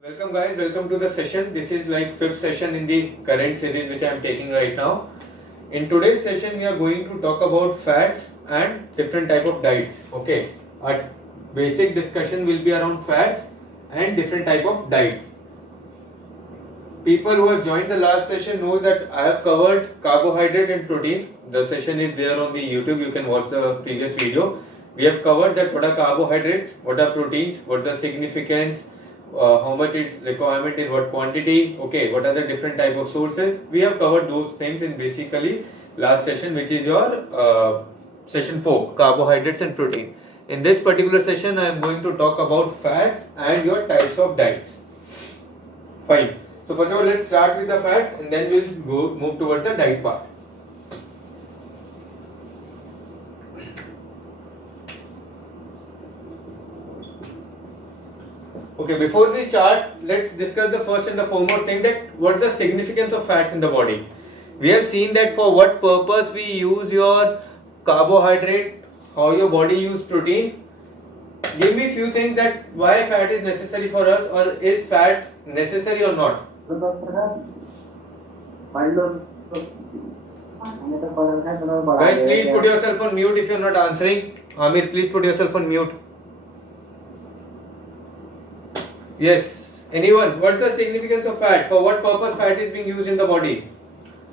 Welcome guys, welcome to the session. This is like fifth session in the current series which I am taking right now. In today's session we are going to talk about fats and different type of diets. Okay, our basic discussion will be around fats and different type of diets. People who have joined the last session know that I have covered carbohydrate and protein. The session is there on the YouTube, you can watch the previous video. We have covered that what are carbohydrates, what are proteins, what's the significance, how much its requirement in what quantity, okay, what are the different type of sources. We have covered those things in basically last session, which is your session 4, carbohydrates and protein. In this particular session I am going to talk about fats and your types of diets. Fine. So first of all, let's start with the fats and then we'll move towards the diet part. Okay, before we start, let's discuss the first and the foremost thing, that what's the significance of fats in the body. We have seen that for what purpose we use your carbohydrate, how your body use protein. Give me few things that why fat is necessary for us, or is fat necessary or not? Guys, please put yourself on mute if you're not answering. Amir, please put yourself on mute. Yes. Anyone? What's the significance of fat? For what purpose fat is being used in the body?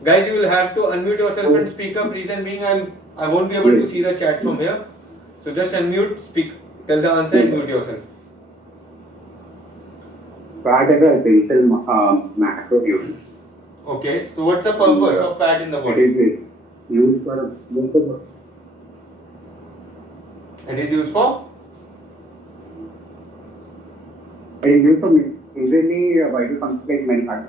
Guys, you will have to unmute yourself and speak up. Reason being, I won't be able to see the chat from here. So just unmute, speak, tell the answer and mute yourself. Fat is an essential macronutrient. Okay, so what's the purpose of fat in the body? It is used for It is used for? majorly vital functions like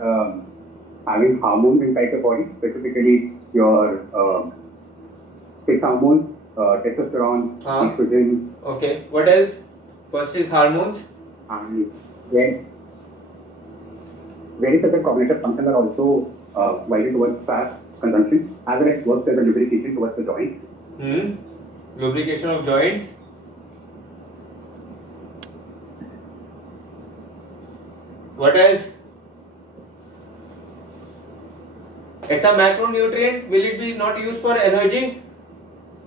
having hormones inside the body, specifically your sex hormones, testosterone, estrogen. Okay, what else? First is hormones. And then various other cognitive functions are also vital towards fat consumption, as well as works as a lubrication towards the joints. Lubrication of joints. What else? It's a macronutrient. Will it be not used for energy?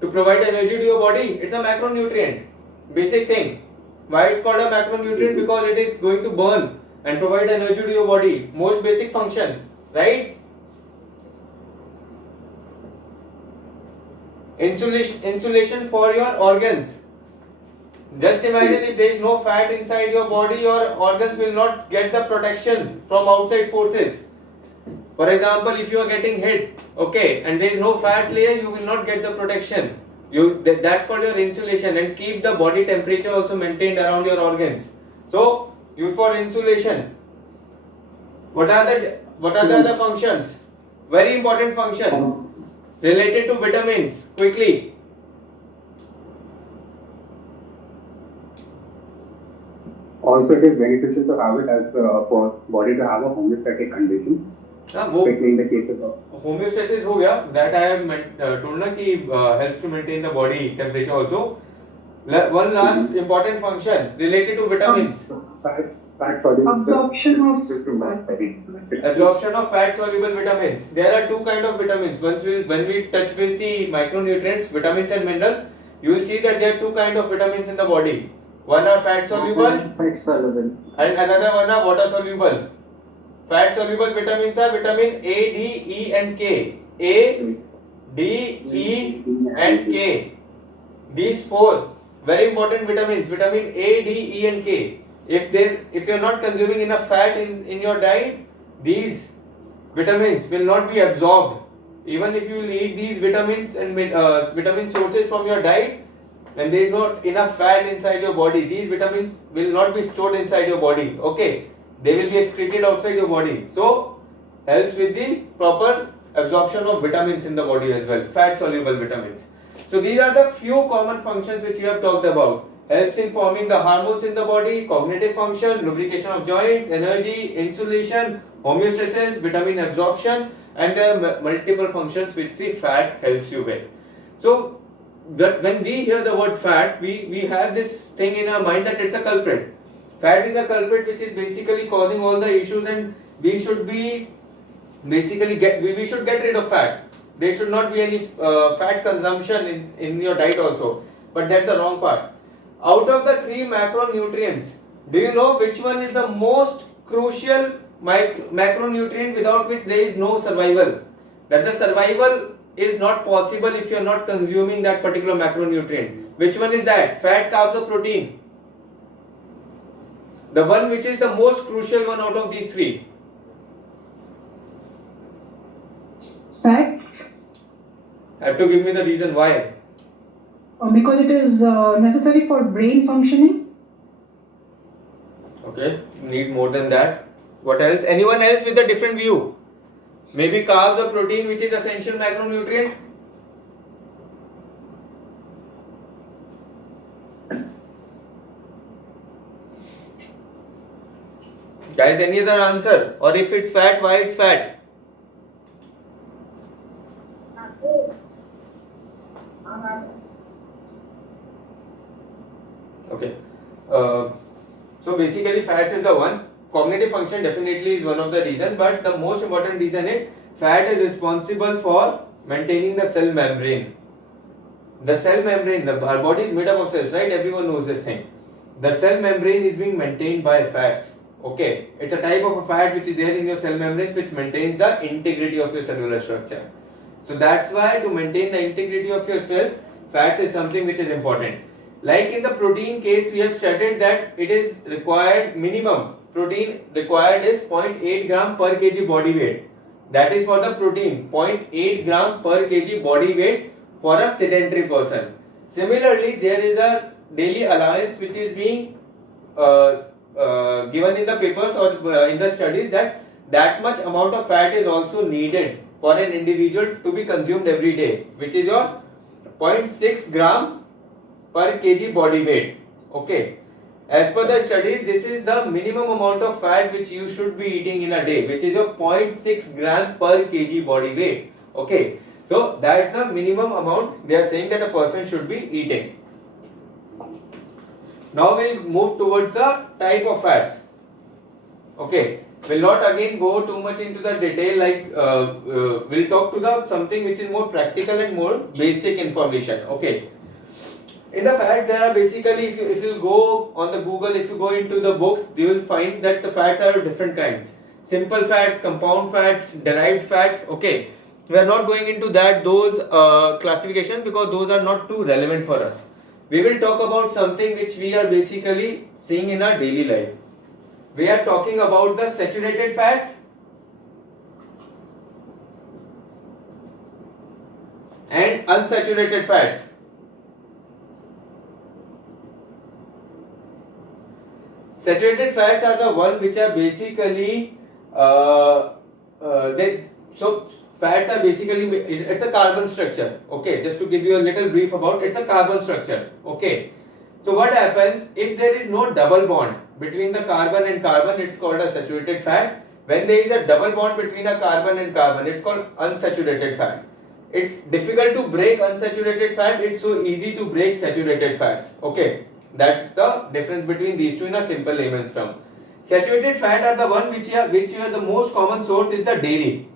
To provide energy to your body? It's a macronutrient. Basic thing. Why it's called a macronutrient? Because it is going to burn and provide energy to your body. Most basic function. Right? Insulation for your organs. Just imagine if there is no fat inside your body, your organs will not get the protection from outside forces. For example, if you are getting hit, okay, and there is no fat layer, you will not get the protection. That's called your insulation, and keep the body temperature also maintained around your organs. So, use for insulation. What are the other functions? Very important function related to vitamins. Quickly. Also, it is beneficial to have it as for body to have a homeostatic condition. Especially in the cases of homeostasis हो गया, that I have told ना कि helps to maintain the body temperature also. One last important function related to vitamins. Absorption of fat soluble vitamins. There are two kind of vitamins. When we touch with the micronutrients, vitamins and minerals, you will see that there are two kind of vitamins in the body. One are fat soluble and another one are water soluble. Fat soluble vitamins are vitamin A, D, E and K. A, D, E and K. These four very important vitamins. Vitamin A, D, E and K. If you are not consuming enough fat in your diet, these vitamins will not be absorbed. Even if you will eat these vitamins and vitamin sources from your diet, and there is not enough fat inside your body, these vitamins will not be stored inside your body. Okay, they will be excreted outside your body. So, helps with the proper absorption of vitamins in the body as well. Fat soluble vitamins. So, these are the few common functions which we have talked about. Helps in forming the hormones in the body, cognitive function, lubrication of joints, energy, insulation, homeostasis, vitamin absorption, and multiple functions which the fat helps you with. So, that when we hear the word fat, we have this thing in our mind that it's a culprit. Fat is a culprit which is basically causing all the issues, and we should be basically we should get rid of fat. There should not be any fat consumption in your diet also. But that's the wrong part. Out of the 3 macronutrients, do you know which one is the most crucial macronutrient without which there is no survival? That the survival is not possible if you are not consuming that particular macronutrient. Which one is that? Fat, carbs or protein? The one which is the most crucial one out of these 3. Fat. Have to give me the reason why. Because it is necessary for brain functioning. Okay, need more than that. What else? Anyone else with a different view? Maybe carbs or protein, which is essential macronutrient? Guys, any other answer? Or if it's fat, why it's fat? Okay. So basically fats is the one. Cognitive function definitely is one of the reason, but the most important reason is fat is responsible for maintaining the cell membrane. The cell membrane, our body is made up of cells, right? Everyone knows this thing. The cell membrane is being maintained by fats. Okay, it's a type of a fat which is there in your cell membranes which maintains the integrity of your cellular structure. So that's why to maintain the integrity of your cells, fats is something which is important. Like in the protein case, we have studied that it is required minimum protein required is 0.8 gram per kg body weight. That is for the protein, 0.8 gram per kg body weight for a sedentary person. Similarly, there is a daily allowance which is being given in the papers or in the studies that much amount of fat is also needed for an individual to be consumed every day, which is your 0.6 gram per kg body weight. Okay, as per the studies, this is the minimum amount of fat which you should be eating in a day, which is your 0.6 gram per kg body weight. Okay, so that's the minimum amount they are saying that a person should be eating. Now we'll move towards the type of fats. Okay, we'll not again go too much into the detail, like we'll talk to the something which is more practical and more basic information. Okay, in the fats there are basically, if you go on the Google, if you go into the books, you will find that the fats are of different kinds. Simple fats, compound fats, derived fats. Okay, we are not going into those classifications because those are not too relevant for us. We will talk about something which we are basically seeing in our daily life. We are talking about the saturated fats and unsaturated fats. Saturated fats are the one which are basically fats are basically, it's a carbon structure. Okay, just to give you a little brief about, it's a carbon structure. Okay, so what happens if there is no double bond between the carbon and carbon? It's called a saturated fat. When there is a double bond between a carbon and carbon, it's called unsaturated fat. It's difficult to break unsaturated fat, it's so easy to break saturated fats. Okay, that's the difference between these two in a simple layman's term. Saturated fat are the one which are the most common source is the dairy.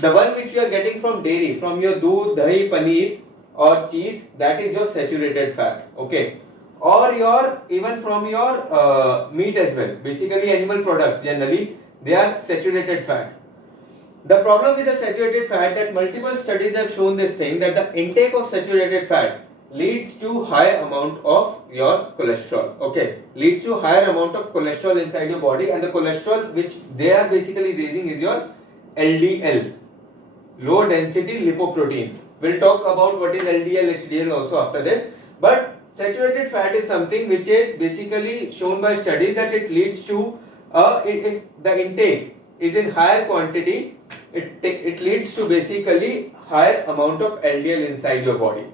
The one which you are getting from dairy, from your doodh, dahi, paneer or cheese, that is your saturated fat. Okay, or even from your meat as well. Basically animal products generally, they are saturated fat. The problem with the saturated fat, that multiple studies have shown this thing, that the intake of saturated fat leads to high amount of your cholesterol. Okay, leads to higher amount of cholesterol inside your body, and the cholesterol which they are basically raising is your LDL, low density lipoprotein. We'll talk about what is LDL, HDL also after this. But saturated fat is something which is basically shown by studies that it leads to if the intake is in higher quantity, it leads to basically higher amount of LDL inside your body.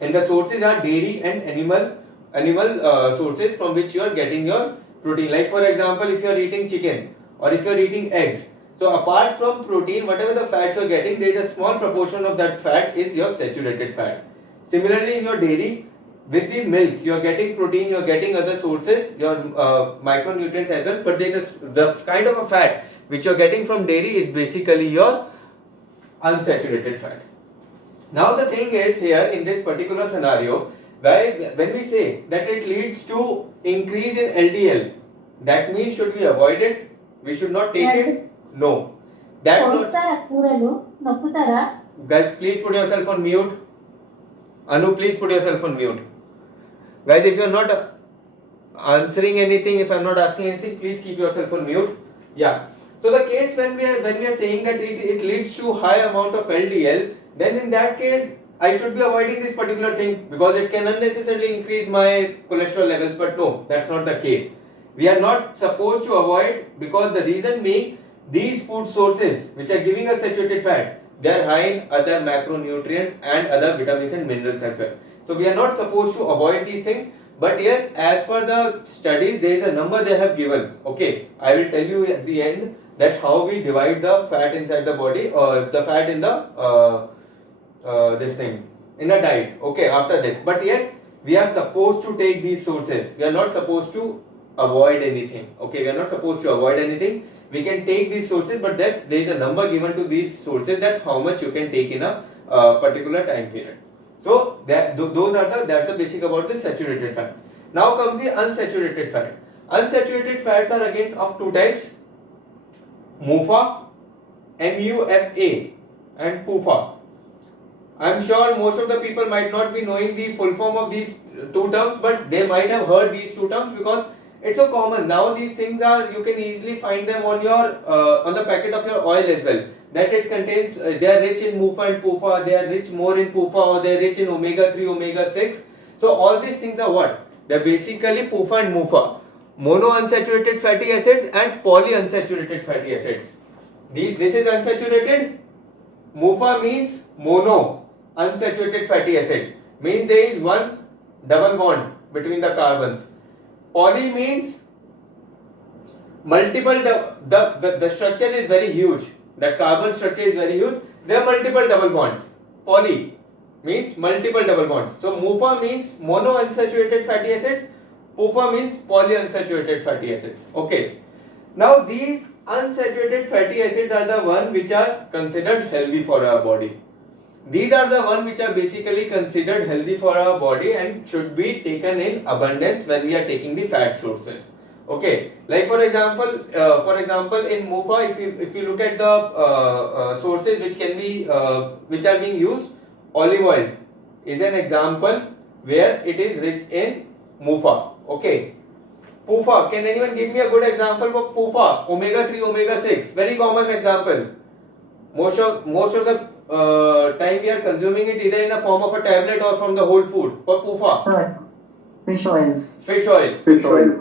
And the sources are dairy and animal sources from which you are getting your protein. Like for example, if you are eating chicken or if you are eating eggs, so apart from protein, whatever the fats you are getting, there is a small proportion of that fat is your saturated fat. Similarly, in your dairy, with the milk you are getting protein, you are getting other sources, your micronutrients as well, but the kind of a fat which you are getting from dairy is basically your unsaturated fat. Now the thing is here in this particular scenario, when we say that it leads to increase in LDL, that means should we avoid it? We should not take it? No. That's not. Guys, please put yourself on mute. Anu, please put yourself on mute. Guys, if you are not answering anything, if I am not asking anything, please keep yourself on mute. Yeah. So the case when we are saying that it leads to high amount of LDL, then in that case I should be avoiding this particular thing because it can unnecessarily increase my cholesterol levels. But no, that's not the case. We are not supposed to avoid, because the reason being these food sources which are giving us saturated fat, they are high in other macronutrients and other vitamins and minerals as well. So we are not supposed to avoid these things. But yes, as per the studies, there is a number they have given. Okay, I will tell you at the end that how we divide the fat inside the body, or the fat in the this thing in a diet. Okay, after this. But yes, we are supposed to take these sources. We are not supposed to avoid anything. Okay, we are not supposed to avoid anything. We can take these sources, but there is a number given to these sources that how much you can take in a particular time period. So that's the basic about the saturated fats. Now comes the unsaturated fat. Unsaturated fats are again of two types: MUFA, MUFA, and PUFA. I am sure most of the people might not be knowing the full form of these two terms, but they might have heard these two terms because it's so common. Now these things are, you can easily find them on your on the packet of your oil as well. That it contains, they are rich in MUFA and PUFA, they are rich more in PUFA, or they are rich in omega 3, omega 6. So all these things are what? They are basically PUFA and MUFA. Monounsaturated fatty acids and polyunsaturated fatty acids. This is unsaturated. MUFA means mono unsaturated fatty acids, means there is one double bond between the carbons. Poly means multiple, the structure is very huge, the carbon structure is very huge, there are multiple double bonds. Poly means multiple double bonds. So MUFA means monounsaturated fatty acids, PUFA means polyunsaturated fatty acids. Okay. Now these unsaturated fatty acids are the ones which are considered healthy for our body. These are the ones which are basically considered healthy for our body and should be taken in abundance when we are taking the fat sources. Okay, like for example, in MUFA, if you look at the sources which can be which are being used, olive oil is an example where it is rich in MUFA. Okay. PUFA, can anyone give me a good example for PUFA? Omega 3, omega 6, very common example. Most of the time we are consuming it either in the form of a tablet or from the whole food. For PUFA, fish oils, fish oil,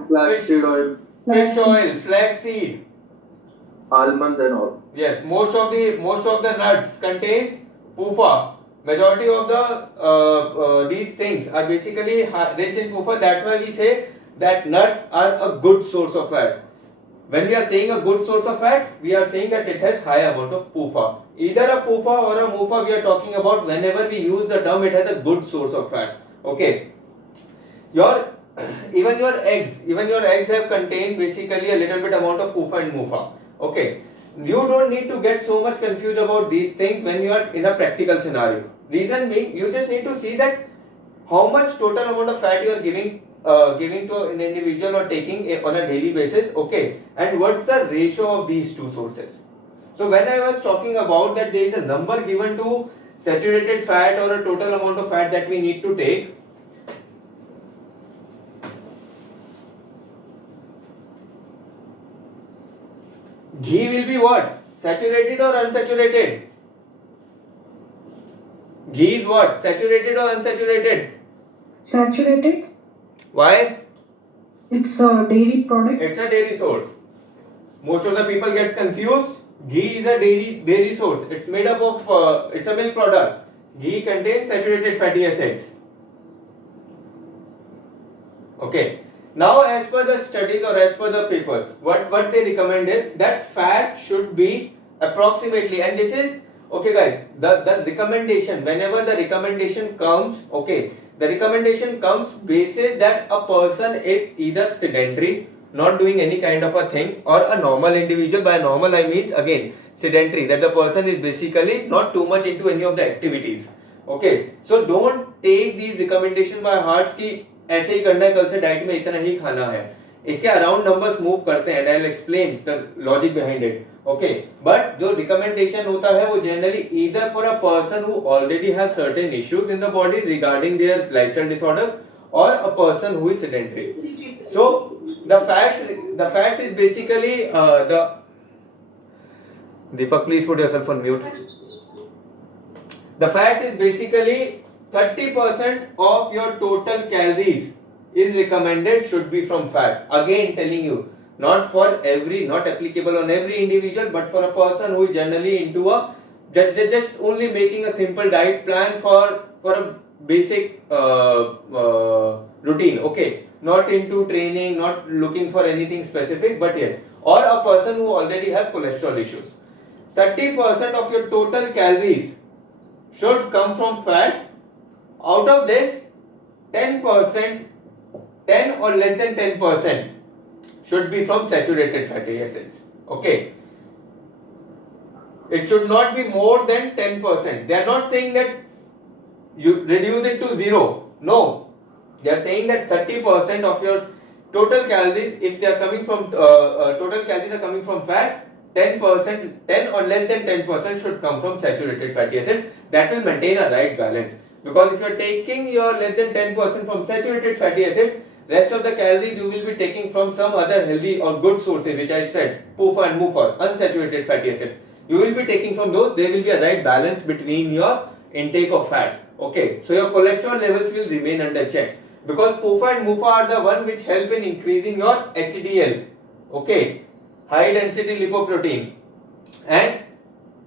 flaxseed oil, fish oil, flaxseed, almonds and all. Yes, most of the nuts contains PUFA. Majority of the these things are basically rich in PUFA. That's why we say that nuts are a good source of fat. When we are saying a good source of fat, we are saying that it has high amount of PUFA. Either a PUFA or a MUFA we are talking about. Whenever we use the term, it has a good source of fat. Okay. Even your eggs have contained basically a little bit amount of PUFA and MUFA. Okay. You don't need to get so much confused about these things when you are in a practical scenario. Reason being, you just need to see that how much total amount of fat you are giving to an individual or taking on a daily basis, okay, and what's the ratio of these two sources. So when I was talking about that there is a number given to saturated fat or a total amount of fat that we need to take, ghee will be what? Saturated or unsaturated? Ghee is what? Saturated or unsaturated? Saturated. Why? It's a dairy product. It's a dairy source. Most of the people gets confused. Ghee is a dairy source. It's made up of it's a milk product. Ghee contains saturated fatty acids. Okay. Now, as per the studies or as per the papers, what they recommend is that fat should be approximately, and this is okay, guys. The recommendation, whenever the recommendation comes, okay, the recommendation comes basis that a person is either sedentary, not doing any kind of a thing, or a normal individual. By normal I means again sedentary, that the person is basically not too much into any of the activities. Okay, so don't take these recommendations by heart कि ऐसे ही करना है, कल से diet में इतना ही खाना है. इसके अराउंड नंबर्स मूव करते हैं, and I'll explain the logic behind it. Okay, but जो recommendation होता है वो generally either for a person who already have certain issues in the body regarding their lifestyle disorders, or a person who is sedentary. So the facts is basically the Deepak, please put yourself on mute. The fats is basically 30% of your total calories is recommended should be from fat. Again telling you, not applicable on every individual, but for a person who is generally into a just only making a simple diet plan for a basic routine. Okay, not into training, not looking for anything specific, but yes, or a person who already have cholesterol issues. 30% of your total calories should come from fat. Out of this, 10%, 10 or less than 10% should be from saturated fatty acids. Okay, it should not be more than 10%. They are not saying that you reduce it to 0. No, they are saying that 30% of your total calories, if they are coming from total calories are coming from fat, 10%, 10 or less than 10% should come from saturated fatty acids. That will maintain a right balance. Because if you are taking your less than 10% from saturated fatty acids, rest of the calories you will be taking from some other healthy or good sources, which I said, PUFA and MUFA, unsaturated fatty acids. You will be taking from those. There will be a right balance between your intake of fat. Okay, so your cholesterol levels will remain under check. Because PUFA and MUFA are the one which help in increasing your HDL. Okay, high density lipoprotein, and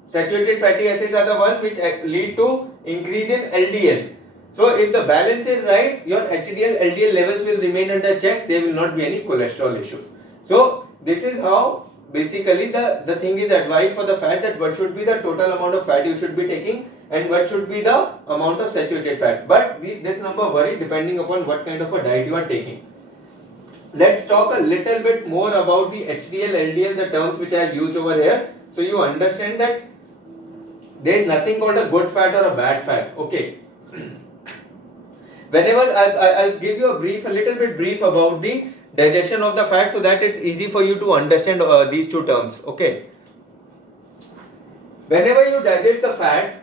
saturated fatty acids are the one which lead to increase in LDL. So if the balance is right, your HDL, LDL levels will remain under check. There will not be any cholesterol issues. So this is how basically the thing is advised for the fat, that what should be the total amount of fat you should be taking and what should be the amount of saturated fat. But this number varies depending upon what kind of a diet you are taking. Let's talk a little bit more about the HDL, LDL, the terms which I have used over here. So you understand that there is nothing called a good fat or a bad fat. Okay. Whenever I'll give you a little bit brief about the digestion of the fat, so that it's easy for you to understand these two terms. Okay. Whenever you digest the fat,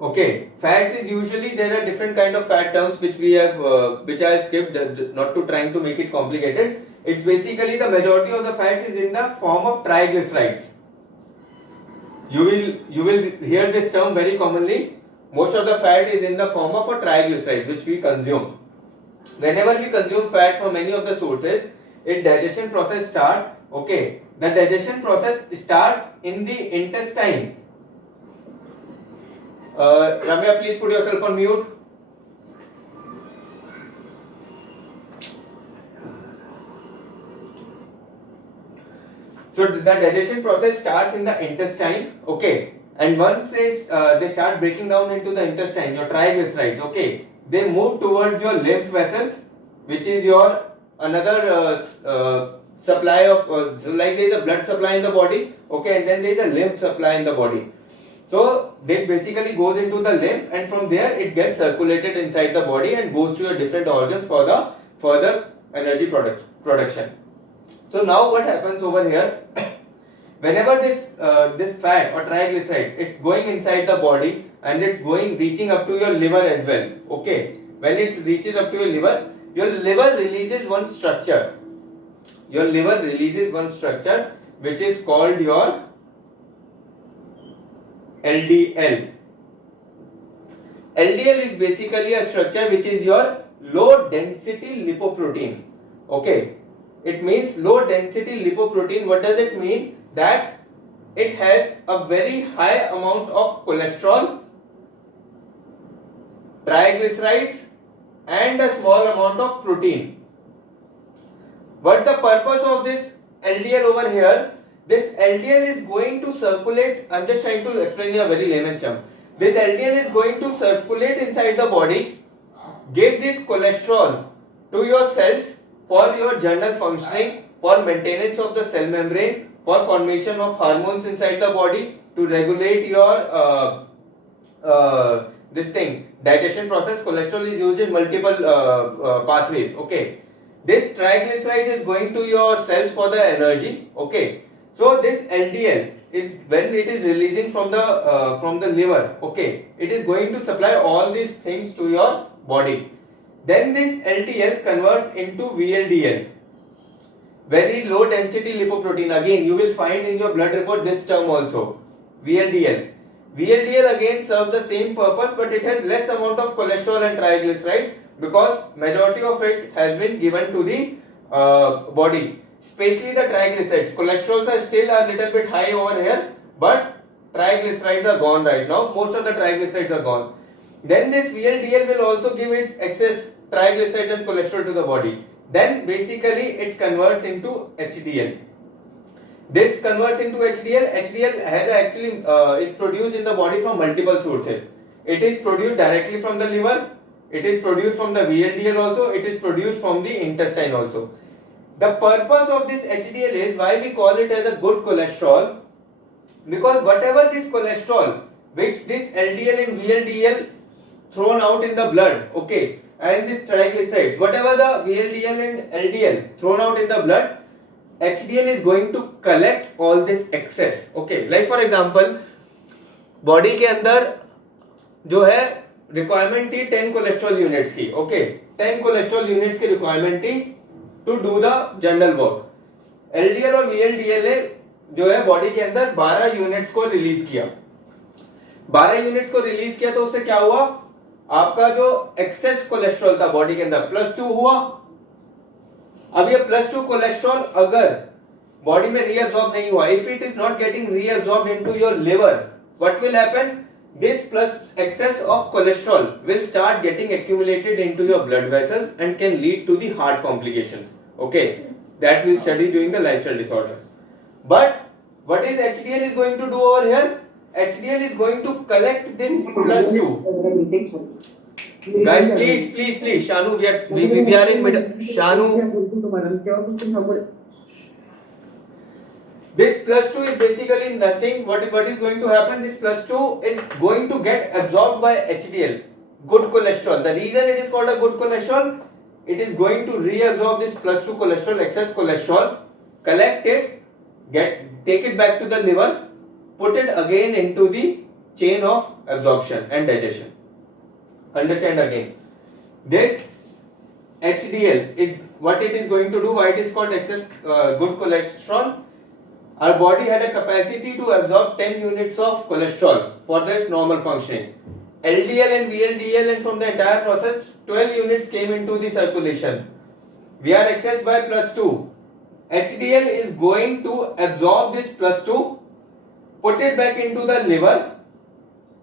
okay, fats is usually, there are different kind of fat terms which we have, which I have skipped, not to trying to make it complicated. It's basically the majority of the fats is in the form of triglycerides. You will hear this term very commonly. Most of the fat is in the form of a triglyceride which we consume. Whenever we consume fat from any of the sources, its digestion process starts. Okay, the digestion process starts in the intestine. Ramya, please put yourself on mute. So the digestion process starts in the intestine. Okay, and once they start breaking down into the intestine, your triglycerides, okay, they move towards your lymph vessels, which is your another supply of so like there is a blood supply in the body, okay, and then there is a lymph supply in the body. So that basically goes into the lymph, and from there it gets circulated inside the body and goes to your different organs for the further energy production. So now what happens over here? Whenever this fat or triglycerides, it's going inside the body and it's reaching up to your liver as well. Okay, when it reaches up to your liver releases one structure. Your liver releases one structure which is called your LDL. LDL is basically a structure which is your low density lipoprotein. Okay, it means low density lipoprotein. What does it mean? That it has a very high amount of cholesterol, triglycerides, and a small amount of protein. What's the purpose of this LDL over here? This LDL is going to circulate. I'm just trying to explain you a very layman's term. This LDL is going to circulate inside the body, give this cholesterol to your cells for your general functioning, for maintenance of the cell membrane, for formation of hormones inside the body, to regulate your digestion process. Cholesterol is used in multiple pathways. Okay, this triglyceride is going to your cells for the energy. Okay, so this LDL is when it is releasing from the liver. Okay, it is going to supply all these things to your body. Then this LDL converts into VLDL, very low density lipoprotein. Again, you will find in your blood report this term also, VLDL. VLDL again serves the same purpose, but it has less amount of cholesterol and triglycerides because majority of it has been given to the body, especially the triglycerides. Cholesterols are still a little bit high over here, but triglycerides are gone right now. Most of the triglycerides are gone. Then this VLDL will also give its excess triglycerides and cholesterol to the body. Then basically it converts into HDL. This converts into HDL. HDL has actually is produced in the body from multiple sources. It is produced directly from the liver. It is produced from the VLDL also. It is produced from the intestine also. The purpose of this HDL is why we call it as a good cholesterol, because whatever this cholesterol which this LDL and VLDL thrown out in the blood, okay, and this triglycerides, whatever the VLDL and LDL thrown out in the blood, HDL is going to collect all this excess. Okay, like for example, body के अंदर जो है requirement थी 10 cholesterol units की. Okay, 10 cholesterol units की requirement थी to do the general work. LDL और VLDL ने जो है बॉडी के अंदर 12 यूनिट्स को रिलीज किया. 12 यूनिट्स को रिलीज किया तो उससे क्या हुआ, आपका जो एक्सेस कोलेस्ट्रॉल था बॉडी के अंदर +2 हुआ. अब ये +2 कोलेस्ट्रॉल अगर बॉडी में रीअब्सॉर्ब नहीं हुआ, if it is not getting reabsorbed into your liver, what will happen, this plus excess of cholesterol will start getting accumulated into your blood vessels and can lead to the heart complications. Okay, that we'll study during the lifestyle disorders. But what is HDL is going to do over here? HDL is going to collect this +2. Guys, please, Shanu, we are in middle. Shanu, this +2 is basically nothing. What is going to happen? This +2 is going to get absorbed by HDL, good cholesterol. The reason it is called a good cholesterol, it is going to reabsorb this +2 cholesterol, excess cholesterol, collect it, take it back to the liver, put it again into the chain of absorption and digestion. Understand again. This HDL is what it is going to do. Why it is called excess good cholesterol? Our body had a capacity to absorb 10 units of cholesterol for this normal functioning. LDL and VLDL, and from the entire process 12 units came into the circulation. We are excess by +2. HDL is going to absorb this +2, put it back into the liver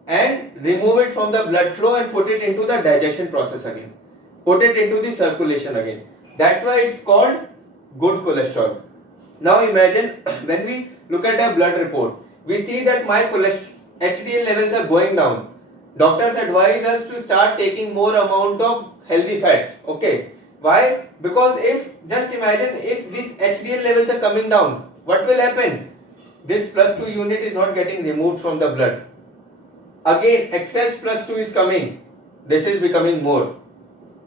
and remove it from the blood flow and put it into the digestion process again. Put it into the circulation again. That's why it's called good cholesterol. Now imagine when we look at a blood report, we see that my HDL levels are going down. Doctors advise us to start taking more amount of healthy fats. Okay, why? Because just imagine if these HDL levels are coming down, what will happen? This +2 unit is not getting removed from the blood. Again excess +2 is coming, this is becoming more.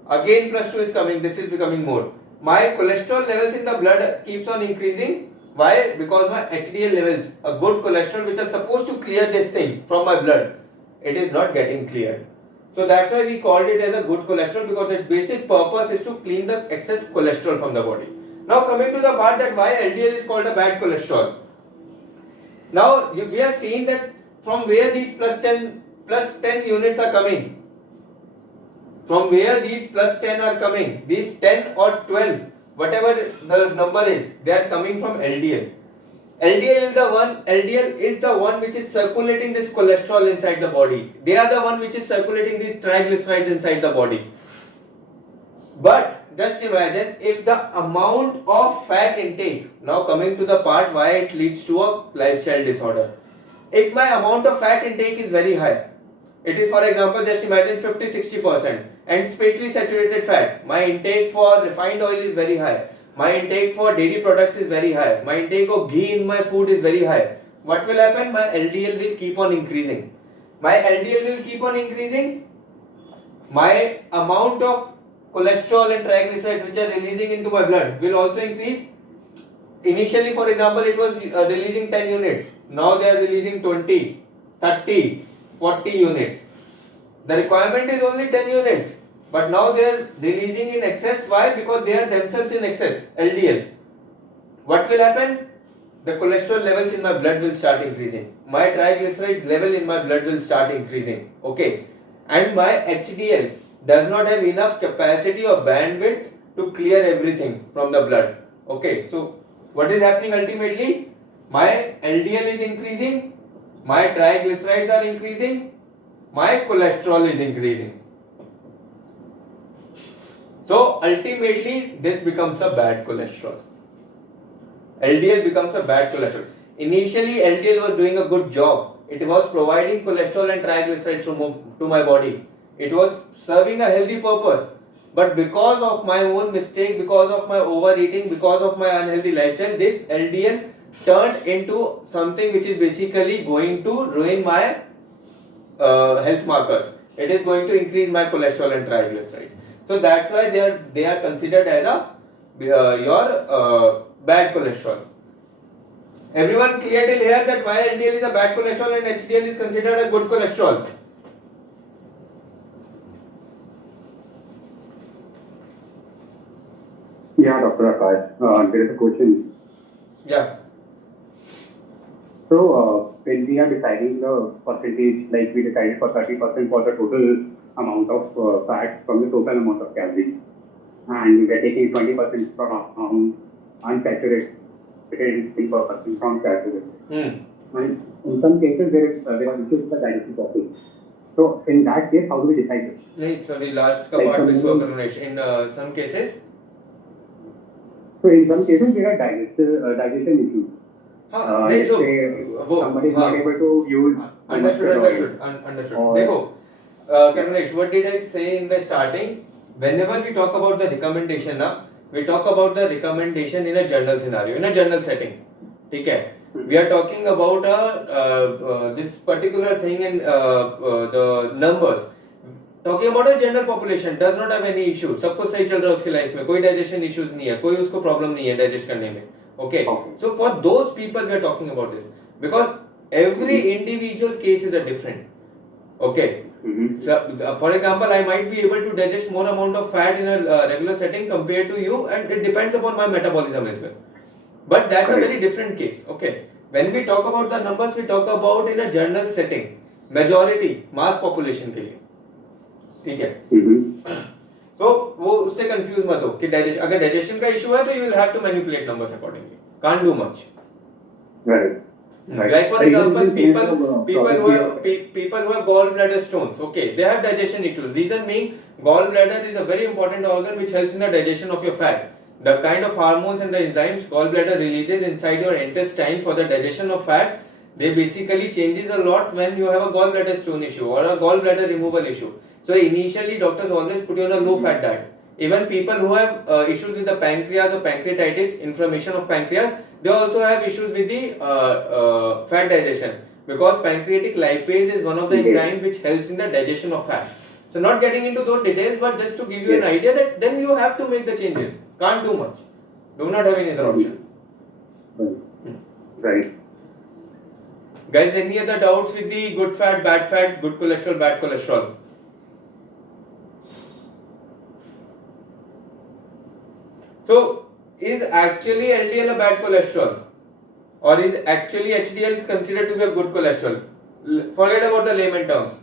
Again +2 is coming, this is becoming more. My cholesterol levels in the blood keeps on increasing. Why? Because my HDL levels, a good cholesterol which are supposed to clear this thing from my blood, it is not getting cleared. So that's why we called it as a good cholesterol, because its basic purpose is to clean the excess cholesterol from the body. Now coming to the part that why LDL is called a bad cholesterol. Now we have seen that from where these +10 units are coming. From where these +10 are coming, these 10 or 12, whatever the number is, they are coming from LDL. LDL is the one which is circulating this cholesterol inside the body. They are the one which is circulating these triglycerides inside the body. But just imagine if the amount of fat intake, now coming to the part why it leads to a lifestyle disorder. If my amount of fat intake is very high, It is, for example, just imagine 50-60%, and especially saturated fat. My intake for refined oil is very high. My intake for dairy products is very high. My intake of ghee in my food is very high. What will happen? My LDL will keep on increasing. My LDL will keep on increasing. My amount of cholesterol and triglycerides which are releasing into my blood will also increase. Initially, for example, it was releasing 10 units. Now they are releasing 20, 30, 40 units. The requirement is only 10 units, but now they are releasing in excess. Why? Because they are themselves in excess, LDL. What will happen? The cholesterol levels in my blood will start increasing. My triglycerides level in my blood will start increasing. Okay. And my HDL does not have enough capacity or bandwidth to clear everything from the blood. Okay. So what is happening ultimately? My LDL is increasing, my triglycerides are increasing, my cholesterol is increasing. So ultimately this becomes a bad cholesterol. LDL becomes a bad cholesterol. Initially LDL was doing a good job. It was providing cholesterol and triglycerides to my body. It was serving a healthy purpose. But because of my own mistake, because of my overeating, because of my unhealthy lifestyle, this LDL turned into something which is basically going to ruin my health markers. It is going to increase my cholesterol and triglycerides. So that's why they are considered as a your bad cholesterol. Everyone clear till here that why LDL is a bad cholesterol and HDL is considered a good cholesterol? Yeah, Dr. Akash, there is a question. Yeah. So, when we are deciding the percentage, like we decided for 30% for the total amount of fat from the total amount of calories, and we are taking 20% from unsaturated and 10% from saturated. And in some cases, there are issues with the digestive process. So, in that case, how do we decide this? No, sorry, last part में so Karunesh. In some cases. So, in some cases, there are digestion issues. नहीं so somebody is not able to use understood. देखो Karunesh, what did I say in the starting? Whenever we talk about the recommendation ना, we talk about the recommendation in a journal scenario, in a journal setting. ठीक है? We are talking about this particular thing in the numbers. Talking about a general population does not have any issue. सब कुछ सही चल रहा है उसके life में, कोई digestion issues नहीं है, कोई उसको problem नहीं है digest करने में. Okay. So for those people we are talking about this because every individual case is a different. Okay. So, for example, I might be able to digest more amount of fat in a regular setting compared to you, and it depends upon my metabolism as well. But that's a very different case. Okay. When we talk about the numbers, we talk about in a general setting, majority, mass population के लिए. ठीक है. So वो उससे confuse मत हो कि digestion अगर डाइजेशन का इशू है तो you will have to manipulate numbers accordingly. Can't do much. Right. Like for example, people who have gallbladder stones, okay, they have digestion issues. Reason being, gallbladder is a very important organ which helps in the digestion of your fat. The kind of hormones and the enzymes gallbladder releases inside your intestine for the digestion of fat, they basically changes a lot when you have a gallbladder stone issue or a gallbladder removal issue. So initially doctors always put you on a low fat diet. Even people who have issues with the pancreas or pancreatitis, inflammation of pancreas, they also have issues with the fat digestion because pancreatic lipase is one of the enzymes which helps in the digestion of fat. So not getting into those details, but just to give you an idea that then you have to make the changes. Can't do much. Do not have any other option. Right. Guys, any other doubts with the good fat, good cholesterol, bad cholesterol? So, is actually LDL a bad cholesterol? Or is actually HDL considered to be a good cholesterol? Forget about the layman terms.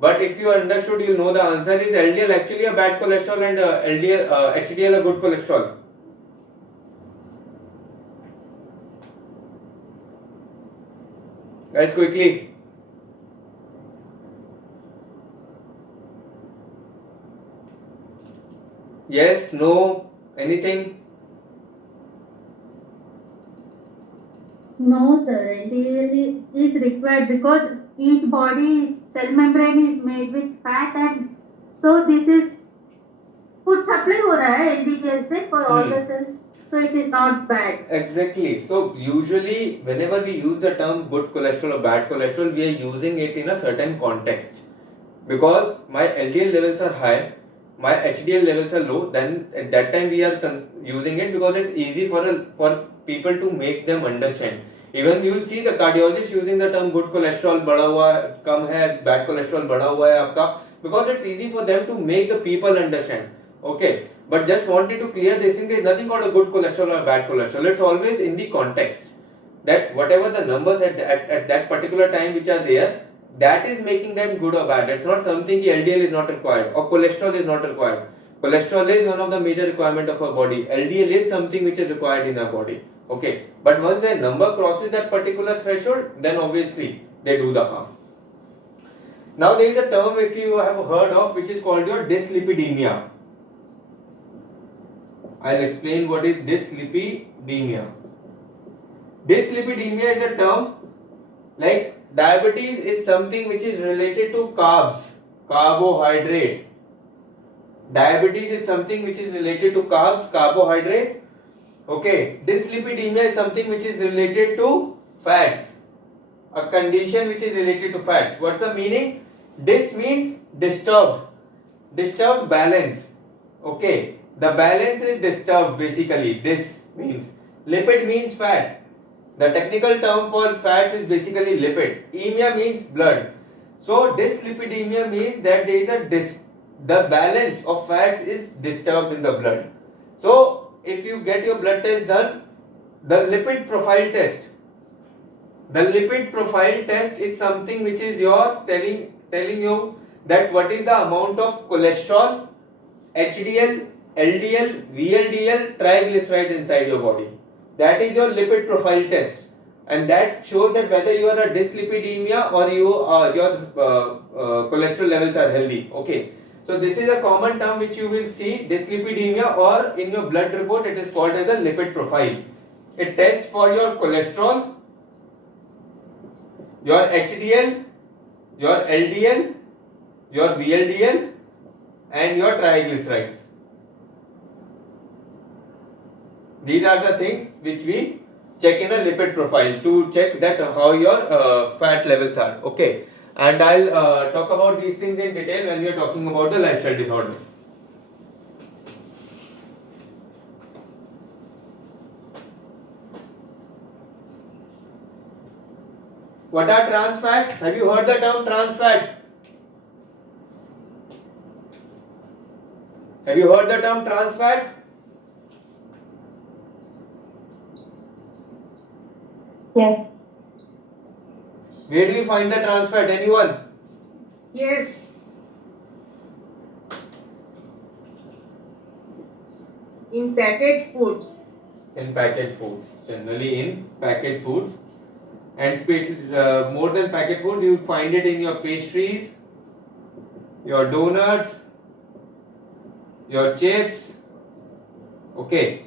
But if you understood, you'll know the answer is LDL actually a bad cholesterol and HDL a good cholesterol. Guys, quickly. Yes, no, anything? No, sir. LDL is required because each body cell membrane is made with fat, and so this is food supply हो रहा है LDL से for all the cells, so it is not bad. Exactly. So usually whenever we use the term good cholesterol or bad cholesterol, we are using it in a certain context. Because my LDL levels are high, my HDL levels are low, then at that time we are using it because it's easy for people to make them understand. Even you will see the cardiologist using the term good cholesterol बढ़ा हुआ है, कम है, bad cholesterol बढ़ा हुआ है आपका, because it's easy for them to make the people understand. Okay, but just wanted to clear this thing. There is nothing called a good cholesterol or bad cholesterol. It's always in the context that whatever the numbers at that particular time which are there, that is making them good or bad. It's not something that LDL is not required or cholesterol is not required. Cholesterol is one of the major requirement of our body. LDL is something which is required in our body. Okay, but once the number crosses that particular threshold, then obviously they do the harm. Now there is a term, if you have heard of, which is called your dyslipidemia. I'll explain what is dyslipidemia. Dyslipidemia is a term like diabetes is something which is related to carbs, carbohydrate. Diabetes is something which is related to carbs, carbohydrate. Okay, dyslipidemia is something which is related to fats, a condition which is related to fats. What's the meaning? Dys means disturbed balance. Okay, the balance is disturbed basically. This means lipid means fat. The technical term for fats is basically lipid. Emia means blood. So dyslipidemia means that there is the balance of fats is disturbed in the blood. So if you get your blood test done, the lipid profile test. The lipid profile test is something which is your telling you that what is the amount of cholesterol, HDL, LDL, VLDL, triglycerides inside your body. That is your lipid profile test, and that shows that whether you are a dyslipidemia or your cholesterol levels are healthy. Okay, so this is a common term which you will see, dyslipidemia, or in your blood report it is called as a lipid profile. It tests for your cholesterol, your HDL, your LDL, your VLDL, and your triglycerides. These are the things which we check in a lipid profile to check that how your fat levels are. Okay, and I'll talk about these things in detail when we are talking about the lifestyle disorders. What are trans fat? Have you heard the term trans fat? Have you heard the term trans fat? Yes. Where do you find the trans fat? Anyone? Yes. In packet foods. In packaged foods, generally in packaged foods, and more than packaged foods, you find it in your pastries, your donuts, your chips. Okay,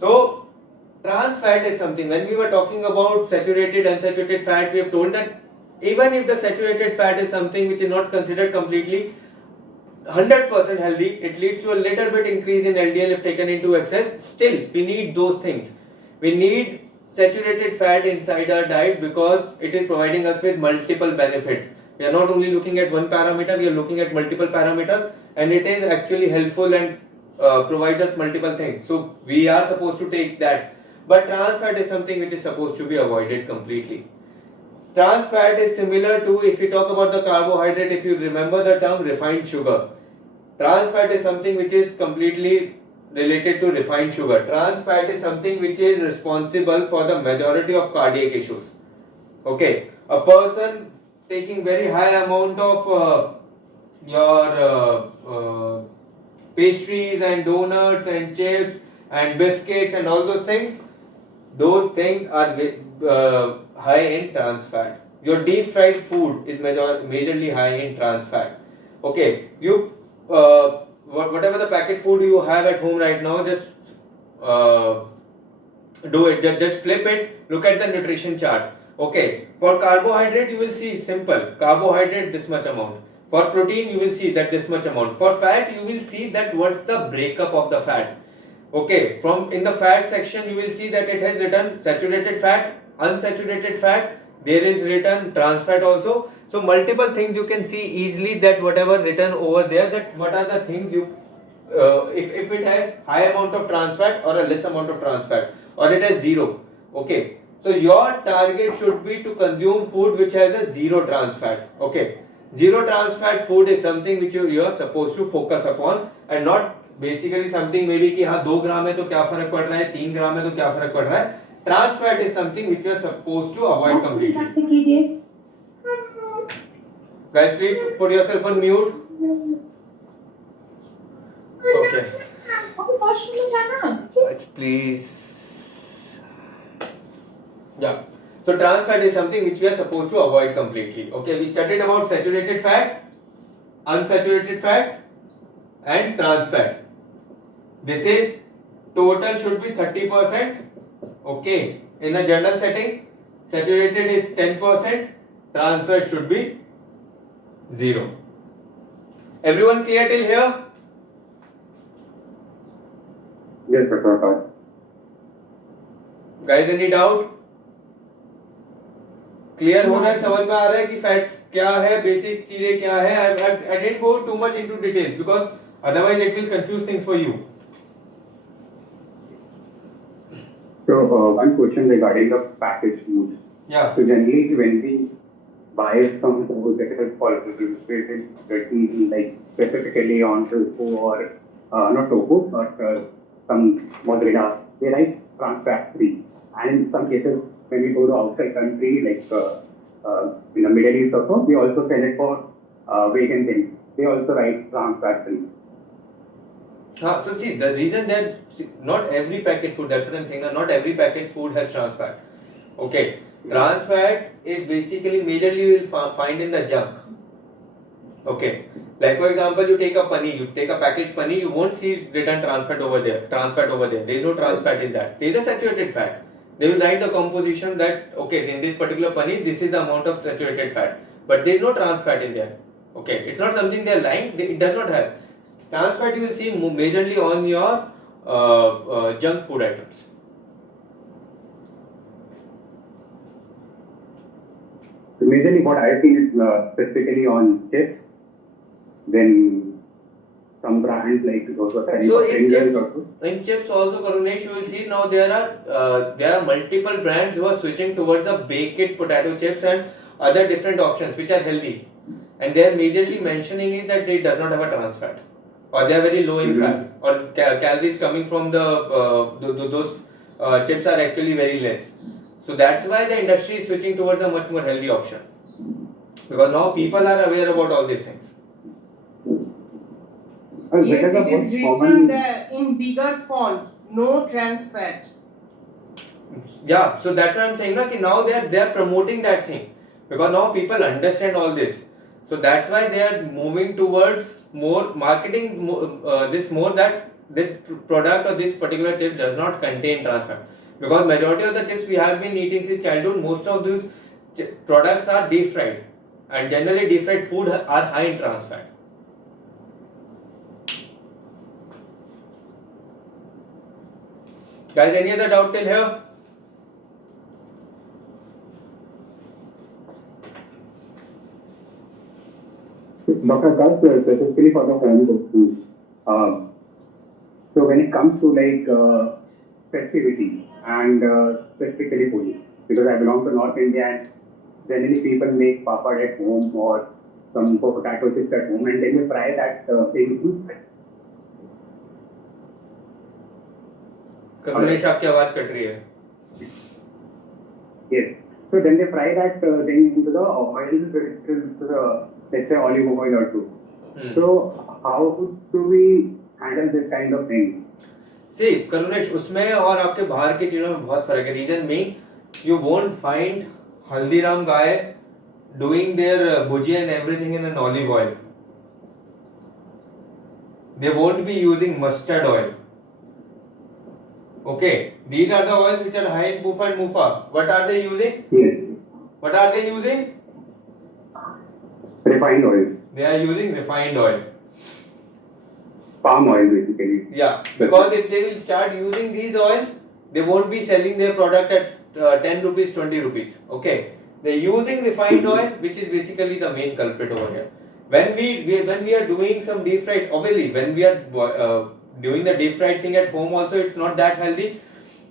so trans fat is something, when we were talking about saturated, unsaturated fat, we have told that even if the saturated fat is something which is not considered completely 100% healthy, it leads to a little bit increase in LDL if taken into excess. Still, we need those things. We need saturated fat inside our diet because it is providing us with multiple benefits. We are not only looking at one parameter, we are looking at multiple parameters, and it is actually helpful and provides us multiple things. So we are supposed to take that. But trans fat is something which is supposed to be avoided completely. Trans fat is similar to, if you talk about the carbohydrate, if you remember the term refined sugar. Trans fat is something which is completely related to refined sugar. Trans fat is something which is responsible for the majority of cardiac issues. Okay, a person taking very high amount of your pastries and donuts and chips and biscuits and all those things are high in trans fat. Your deep fried food is majorly high in trans fat. Okay, you whatever the packet food you have at home right now, just do it. Just flip it. Look at the nutrition chart. Okay, for carbohydrate you will see simple, carbohydrate this much amount. For protein you will see that this much amount. For fat you will see that what's the breakup of the fat. Okay, from in the fat section you will see that it has written saturated fat, unsaturated fat, there is written trans fat also. So multiple things you can see easily, that whatever written over there, that what are the things you if it has high amount of trans fat or a less amount of trans fat, or it has zero. Okay, so your target should be to consume food which has a zero trans fat. Okay, zero trans fat food is something which you are supposed to focus upon, and not basically something maybe कि हाँ 2 ग्राम है तो क्या फर्क पड़ रहा है, 3 ग्राम है तो क्या फर्क पड़ रहा है. Trans fat is something which you are supposed to avoid completely. Guys, please put yourself on mute. Okay. Guys, please. Yeah. So trans fat is something which we are supposed to avoid completely. Okay, we studied about saturated fats, unsaturated fats, and trans fat. This is total should be 30%. Okay, in a general setting, saturated is 10%, trans fat should be 0. Everyone clear till here? Yes, Dr. Guys, any doubt? Clear हो रहा है, समझ में आ रहा है कि fats क्या है, बेसिक चीजें क्या है. I didn't go too much into details because otherwise it will confuse things for you. So one question regarding the packaged foods. Yeah. So generally when we buy some foods that is written like specifically on tofu or not tofu but some mozzarella, they write trans fat free. And in some cases when we go to outside country like in the Middle East also, we also sell it for vegan things. They also write trans fat free. So see, the reason that not every packet food, that's what I'm saying, not every packet food has trans fat. Okay, trans fat is basically majorly you will find in the junk. Okay, like for example, you take a paneer, you take a packaged paneer, you won't see written trans fat over there. There is no trans fat in that. There is a saturated fat. They will write the composition that okay, in this particular paneer, this is the amount of saturated fat, but there is no trans fat in there. Okay, it's not something they are lying. It does not have. Trans fat you will see majorly on your junk food items. So majorly what I have seen is specifically on chips. Then some brands like those are selling So for fingers also. in chips also, Karunesh, you will see now there are multiple brands who are switching towards the baked potato chips and other different options which are healthy, and they are majorly mentioning it that it does not have a trans fat, or they are very low in fat, or calories coming from those chips are actually very less. So that's why the industry is switching towards a much more healthy option, because now people are aware about all these things. Yes, it is written in bigger font, no trans fat. Yeah, so that's why I'm saying that now they are promoting that thing, because now people understand all this. So that's why they are moving towards more marketing this more, that this product or this particular chip does not contain trans fat, because majority of the chips we have been eating since childhood, most of these products are deep fried, and generally deep fried food are high in trans fat. Guys, any other doubt till here? Dr. Gus, specifically for the home cooked food. So when it comes to like festivities and specifically Holi, because I belong to North India and generally people make papad at home or some potato chips at home and then they fry that thing. Karunesh आपकी आवाज cut रही है. Yes. So then they fry that thing into the oil, let's say olive oil or two. So how do we handle this kind of thing? See, Karunesh, उसमें और आपके बाहर की चीजों में बहुत फर्क है. Reason being, you won't find Haldiram guy doing their bhujia and everything in an olive oil. They won't be using mustard oil. Okay, these are the oils which are high in PUFA and MUFA. What are they using? Yes. What are they using? Refined oils, They are using refined oil. palm oil basically. Yeah, because if they will start using these oils, they won't be selling their product at 10 rupees, 20 rupees. Okay, they're using refined oil, which is basically the main culprit over here. When we are doing some deep fried, obviously when we are doing the deep fried thing at home also, it's not that healthy.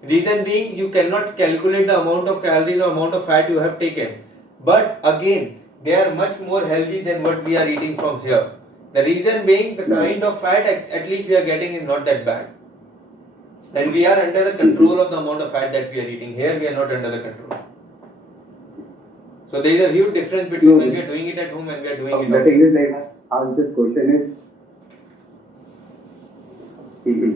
Reason being, you cannot calculate the amount of calories or amount of fat you have taken. But again, they are much more healthy than what we are eating from here. The reason being, the kind of fat at least we are getting is not that bad. And we are under the control of the amount of fat that we are eating. Here we are not under the control. So there is a huge difference between when we are doing it at home and we are doing it The outside. thing is, like, this question is,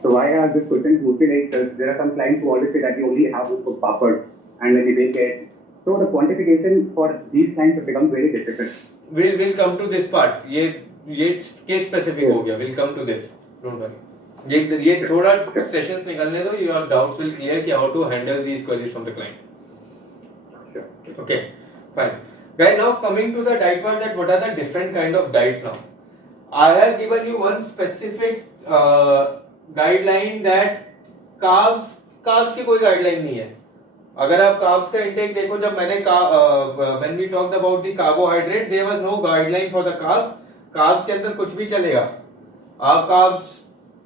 so why I ask this question is mostly like there are some clients who always say that you only have to papad and when you bake it. So the quantification for these clients has become very difficult. We'll come to this part. ये case specific हो गया. We'll come to this. Don't worry. ये थोड़ा sessions निकालने दो. Your doubts will clear कि how to handle these queries from the client. Sure. Okay, fine. Guys, now coming to the diet part, that what are the different kind of diets now? I have given you one specific guideline that carbs की कोई guideline नहीं है. अगर आप carbs का intake देखो, जब मैंने when we talked about the carbohydrate, there was no guideline for the carbs. Carbs के अंदर कुछ भी चलेगा. आप carbs,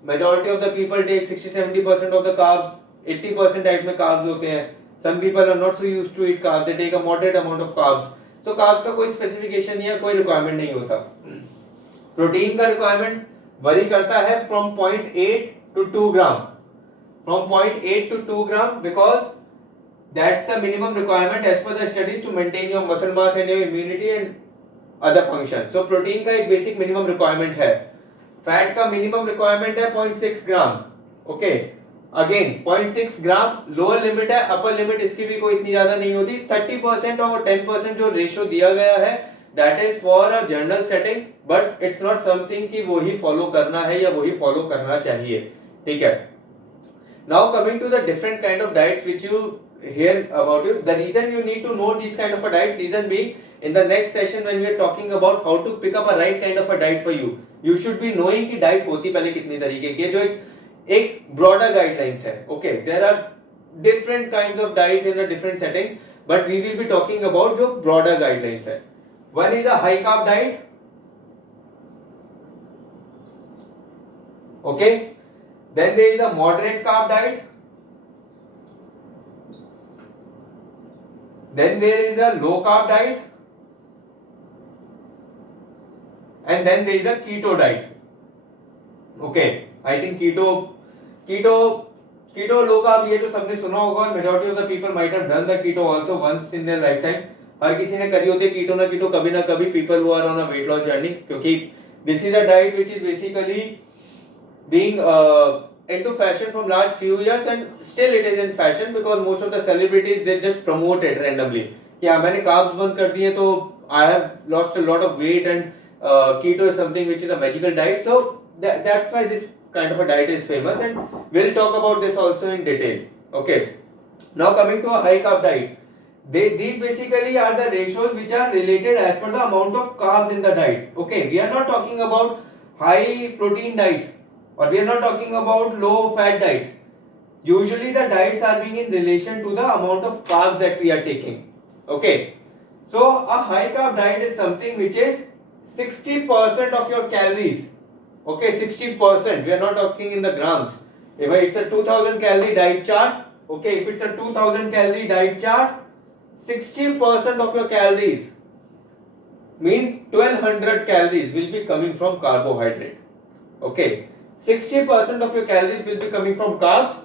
majority of the people take 60-70% of the carbs, 80% diet में carbs होते हैं. Some people are not so used to eat carbs, they take a moderate amount of carbs. So carbs का कोई specification नहीं है, कोई requirement नहीं होता. Protein का requirement vary करता है from 0.8 to 2 gram. From 0.8 to 2 gram because that's the minimum requirement as per the studies to maintain your muscle mass and your immunity and other functions. So protein का एक basic minimum requirement है. Fat का minimum requirement है 0.6 gram. Okay. Again 0.6 ग्राम lower limit है, upper limit इसकी भी कोई इतनी ज्यादा नहीं होती. 30% और 10% जो रेशियो दिया गया है that is for a general setting, but it's not something कि वही फॉलो करना है या वही फॉलो करना चाहिए. ठीक है. Now coming to the different kind of diets which you hear about you, the reason you need to know these kind of a diet, reason being in the next session when we are talking about how to pick up a right kind of a diet for you, you should be knowing कि diet होती पहले कितनी तरीके की, जो एक broader guidelines है. Okay, there are different kinds of diets in the different settings, but we will be talking about जो broader guidelines है. One is a high carb diet. Okay, then there is a moderate carb diet. Then there is a low carb diet, and then there is a keto diet. Okay, I think keto low carb ये तो सबने सुना होगा. Majority of the people might have done the keto also once in their lifetime. हर किसी ने करी होती है keto ना keto कभी ना कभी. People who are on a weight loss journey, क्योंकि this is a diet which is basically being into fashion from last few years and still it is in fashion because most of the celebrities they just promote it randomly कि हाँ मैंने carbs बंद कर दिए तो I have lost a lot of weight and keto is something which is a magical diet. So that's why this kind of a diet is famous and we'll talk about this also in detail. Okay, now coming to a high carb diet, these basically are the ratios which are related as per the amount of carbs in the diet. Okay, we are not talking about high protein diet or we are not talking about low fat diet. Usually the diets are being in relation to the amount of carbs that we are taking. Okay, so a high carb diet is something which is 60% of your calories. Okay, 60%. We are not talking in the grams. If it's a 2000 calorie diet chart, okay, if it's a 2000 calorie diet chart, 60% of your calories means 1200 calories will be coming from carbohydrate. Okay, 60% of your calories will be coming from carbs,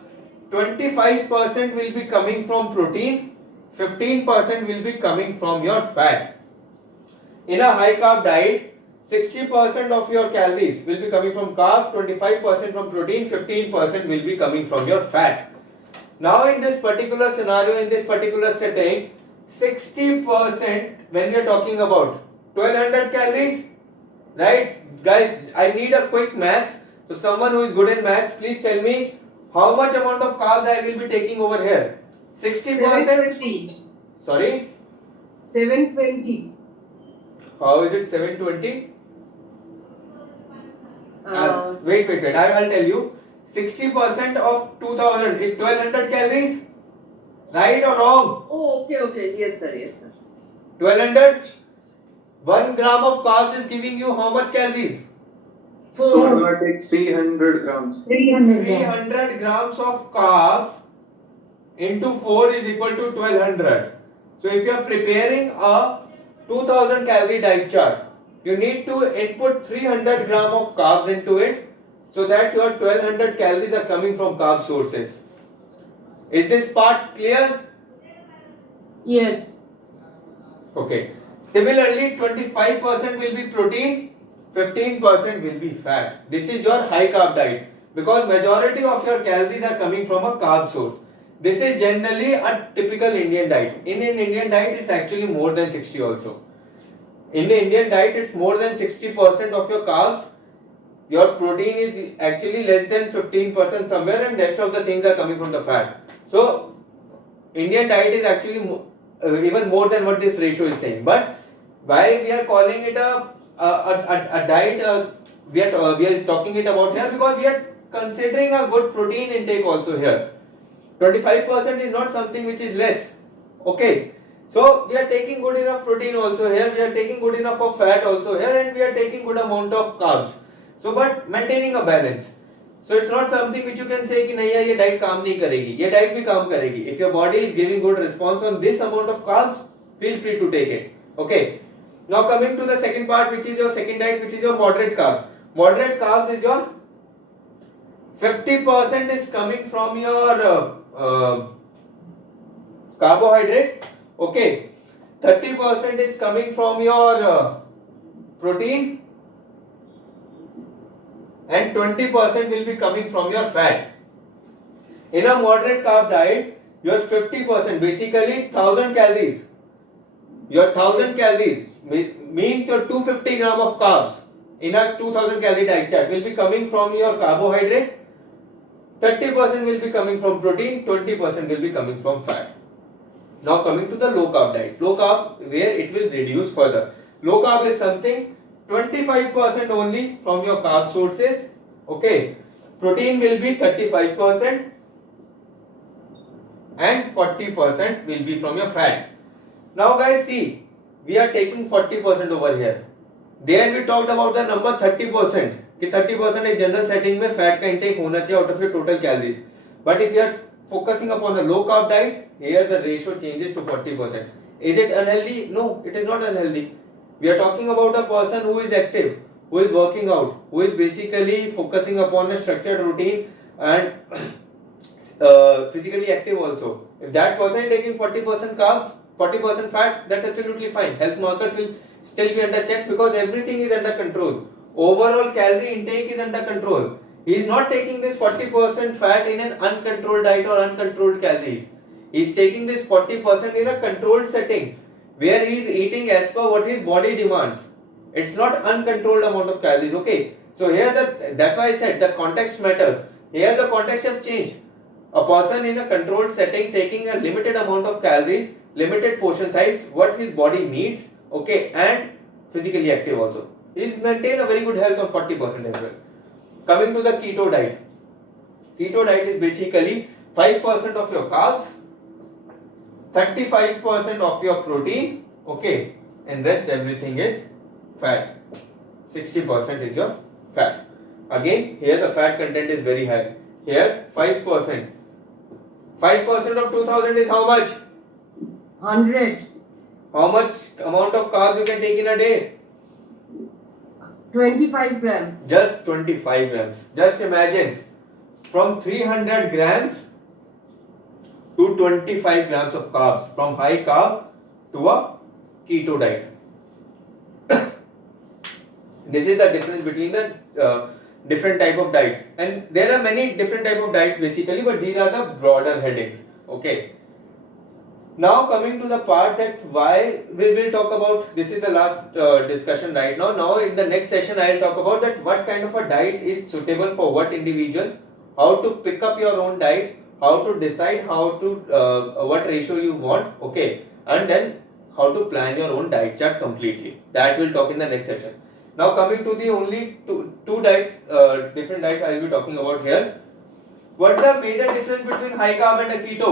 25% will be coming from protein, 15% will be coming from your fat. In a high carb diet, 60% of your calories will be coming from carb, 25% from protein, 15% will be coming from your fat. Now in this particular scenario, in this particular setting, 60% when we are talking about 1200 calories, right? Guys, I need a quick maths. So someone who is good in maths, please tell me how much amount of carbs I will be taking over here. 60%? 720. Sorry? 720. How is it 720? Wait. I'll tell you. 60% of 2000 is 1200 calories. Right or wrong? Oh, okay. Yes, sir. 1200. 1 gram of carbs is giving you how much calories? So I'm 4. gonna take 300 grams. 300 grams. 300 grams of carbs into 4 is equal to 1200. So if you are preparing a 2000 calorie diet chart, you need to input 300 gram of carbs into it so that your 1200 calories are coming from carb sources. Is this part clear? Yes. Okay. Similarly, 25% will be protein, 15% will be fat. This is your high carb diet because majority of your calories are coming from a carb source. This is generally a typical Indian diet. In an Indian diet, it's actually more than 60 also. In the Indian diet, it's more than 60% of your carbs. Your protein is actually less than 15% somewhere, and rest of the things are coming from the fat. So, Indian diet is actually even more than what this ratio is saying. But why we are calling it a diet? We are talking it about here because we are considering a good protein intake also here. 25% is not something which is less. Okay. So we are taking good enough protein also here, we are taking good enough of fat also here, and we are taking good amount of carbs. So but maintaining a balance. So it's not something which you can say कि नहीं यार ये diet काम नहीं करेगी, ये diet भी काम करेगी. If your body is giving good response on this amount of carbs, feel free to take it. Okay. Now coming to the second part, which is your second diet, which is your moderate carbs. Moderate carbs is your 50% is coming from your carbohydrate. Okay, 30% is coming from your protein and 20% will be coming from your fat. In a moderate carb diet, your 50%, basically 1000 calories. Your 1000 calories means your 250 gram of carbs in a 2000 calorie diet chart will be coming from your carbohydrate. 30% will be coming from protein, 20% will be coming from fat. Now coming to the low carb diet. Low carb, where it will reduce further. Low carb is something 25% only from your carb sources. Okay. Protein will be 35% and 40% will be from your fat. Now guys, see, we are taking 40% over here. There we talked about the number 30%. कि 30% एक general setting में fat का intake होना चाहिए out of your total calories. But if you are focusing upon the low carb diet, here the ratio changes to 40%. Is it unhealthy? No, it is not unhealthy. We are talking about a person who is active, who is working out, who is basically focusing upon a structured routine and physically active also. If that person is taking 40% carbs, 40% fat, that's absolutely fine. Health markers will still be under check because everything is under control. Overall calorie intake is under control. He is not taking this 40% fat in an uncontrolled diet or uncontrolled calories. He is taking this 40% in a controlled setting where he is eating as per what his body demands. It's not uncontrolled amount of calories. Okay. So here that's why I said the context matters. Here the context has changed. A person in a controlled setting taking a limited amount of calories, limited portion size, what his body needs, okay, and physically active also. He will maintain a very good health on 40% as well. Coming to the keto diet. Keto diet is basically 5% of your carbs, 35% of your protein, okay, and rest everything is fat. 60% is your fat. Again, here the fat content is very high. Here 5%. 5% of 2000 is how much? 100. How much amount of carbs you can take in a day? 25 grams. Just 25 grams. Just imagine from 300 grams to 25 grams of carbs, from high carb to a keto diet. This is the difference between the different type of diets, and there are many different type of diets basically, but these are the broader headings. Okay. Now coming to the part that why we will talk about, this is the last discussion right now. Now in the next session I will talk about that what kind of a diet is suitable for what individual, how to pick up your own diet, how to decide how to what ratio you want, okay, and then how to plan your own diet chart completely. That we'll talk in the next session. Now coming to the only two diets, different diets I will be talking about here. What's the major difference between high carb and a keto?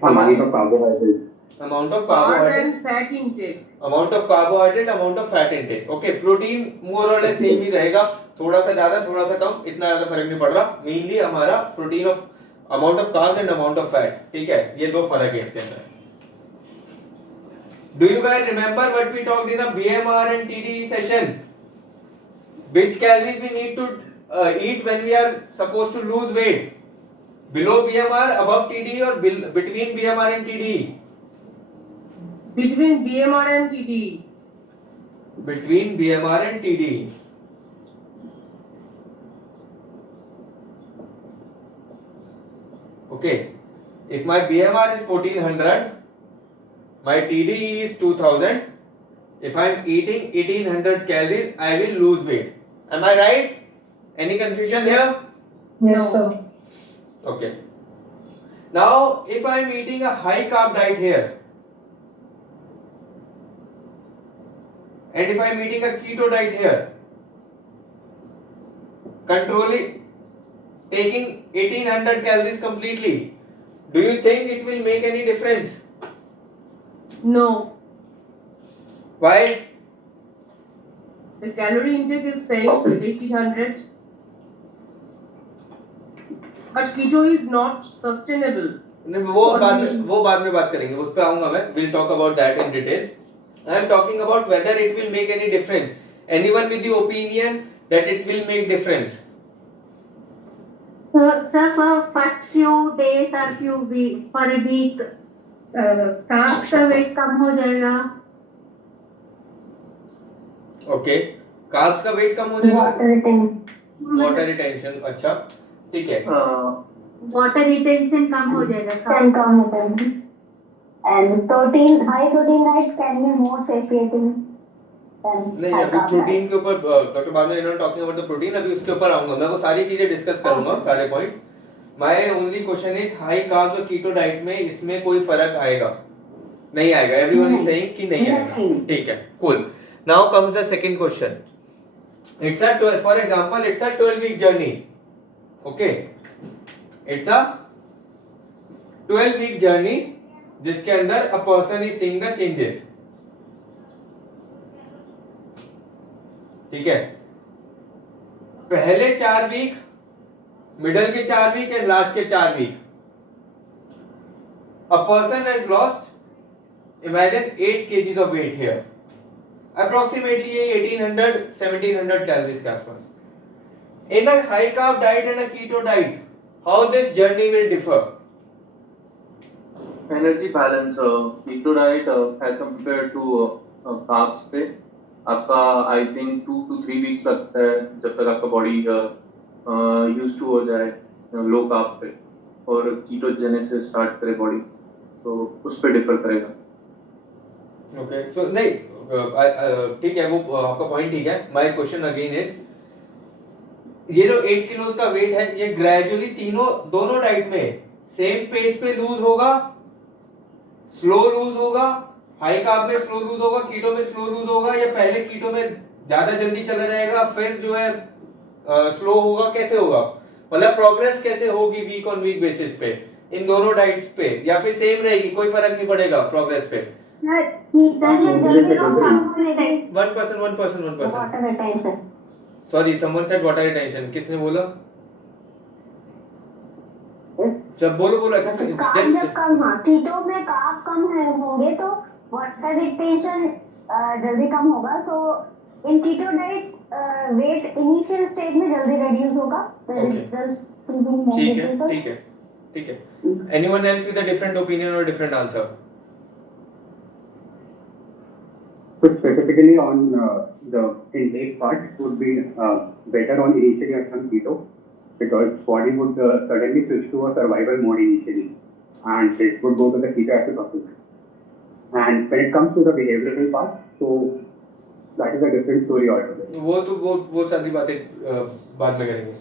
Amount of carbohydrates. Amount of Carb carbohydrate. and fat intake. Amount of carbohydrate, amount of fat intake. Okay, protein more or less same ही रहेगा, थोड़ा सा ज्यादा थोड़ा सा कम, इतना ज्यादा फर्क नहीं पड़ रहा. Mainly हमारा protein of amount of carbs and amount of fat. ठीक है, ये दो फर्क है इसके अंदर. Do you guys remember what we talked in the BMR and TDE session? Which calories we need to eat when we are supposed to lose weight? Below BMR, above TDE, or between BMR and TDE? Between BMR and TDE. Between BMR and TDE. Okay. If my BMR is 1400, my TDE is 2000. If I am eating 1800 calories, I will lose weight. Am I right? Any confusion here? Yes, sir. Okay. Now, if I am eating a high carb diet here, and if I am eating a keto diet here, controlling, taking 1800 calories completely, do you think it will make any difference? No. Why? The calorie intake is same, 1800. But keto is not sustainable. नहीं, वो बाद में बात करेंगे, उस पे आऊंगा मैं. We'll talk about that in detail. I am talking about whether it will make any difference. Anyone with the opinion that it will make difference? So, sir, for first few days or few week for a week, carbs का weight कम हो जाएगा. Okay. Carbs का weight कम हो जाएगा. Water retention. अच्छा, ठीक है. Water retention कम हो जाएगा. Can come again. And protein, high protein diet can be more satiating than नहीं, high अभी carb प्रोटीन diet. के ऊपर डॉक्टर बाद में टॉकिंग अबाउट द प्रोटीन, अभी उसके ऊपर आऊंगा मैं. वो सारी चीजें डिस्कस करूंगा, सारे point. My only question is high carbs और कीटो डाइट में इसमें कोई फर्क आएगा? नहीं आएगा. एवरीवन इज सेइंग कि नहीं आएगा. ठीक है, cool. Now comes the second question. It's a 12, for example it's a 12 week journey. Okay, it's a 12 week journey जिसके अंदर a person is seeing the changes. ठीक है, पहले 4 वीक, मिडल के 4 वीक एंड लास्ट के 4 week, a person has lost, imagine 8 kgs of weight here. Approximately ये 1800 1700 calories के आसपास. In a high carb diet and a keto diet, how this journey will differ? Energy balance keto diet as compared to carbs पे आपका I think 2 to 3 weeks लगता है जब तक आपका बॉडी यूज टू हो जाए लो कार्ब पे और कीटोजेनेसिस स्टार्ट करे बॉडी, तो उस पे डिफर करेगा. ओके, सो नहीं, ठीक है, वो आपका पॉइंट ठीक है. माय क्वेश्चन अगेन इज, ये जो 8 किलोस का वेट है, ये ग्रेजुअली दोनों डाइट में सेम पेस पे लूज होगा, स्लो लूज होगा? हाई कार्ब में स्लो लूज होगा, कीटो में स्लो लूज होगा, या पहले कीटो में ज्यादा जल्दी चला जाएगा फिर जो है स्लो होगा? कैसे होगा? मतलब प्रोग्रेस कैसे होगी वीक ऑन वीक बेसिस पे इन दोनों डाइट्स पे, या फिर सेम रहेगी, कोई फर्क नहीं पड़ेगा प्रोग्रेस पे? one person. Water retention. Sorry, someone said water retention. किसने बोला? जब बोलो कार्ब जब कम, हाँ, कीटो में कार्ब कम होंगे तो वाटर रिटेंशन जल्दी कम होगा. So in keto diet weight initial stage में जल्दी रिड्यूस होगा. ठीक है. Anyone else with a different opinion or different answer? So specifically on the intake part, it would be better on initially on keto, because body would suddenly switch to a survival mode initially, and it would go to the ketoacidosis. And when it comes to the behavioral part, so that is a different story altogether. वो सारी बातें बाद में करेंगे.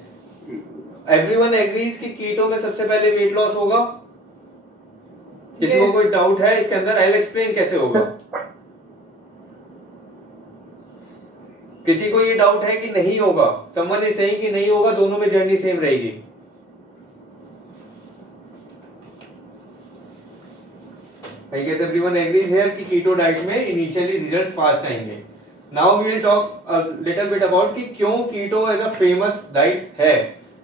Everyone agrees कि कीटो में सबसे पहले वेट लॉस होगा? किसी को Yes. कोई डाउट है इसके अंदर? आई विल एक्सप्लेन कैसे होगा। किसी को ये डाउट है कि नहीं होगा? समवन इज सेइंग कि नहीं होगा, दोनों में जर्नी सेम रहेगी। I guess everyone agrees here कि कीटो डाइट में इनिशियली रिजल्ट्स फास्ट आएंगे। Now we will talk a little bit about कि क्यों keto as a famous diet है।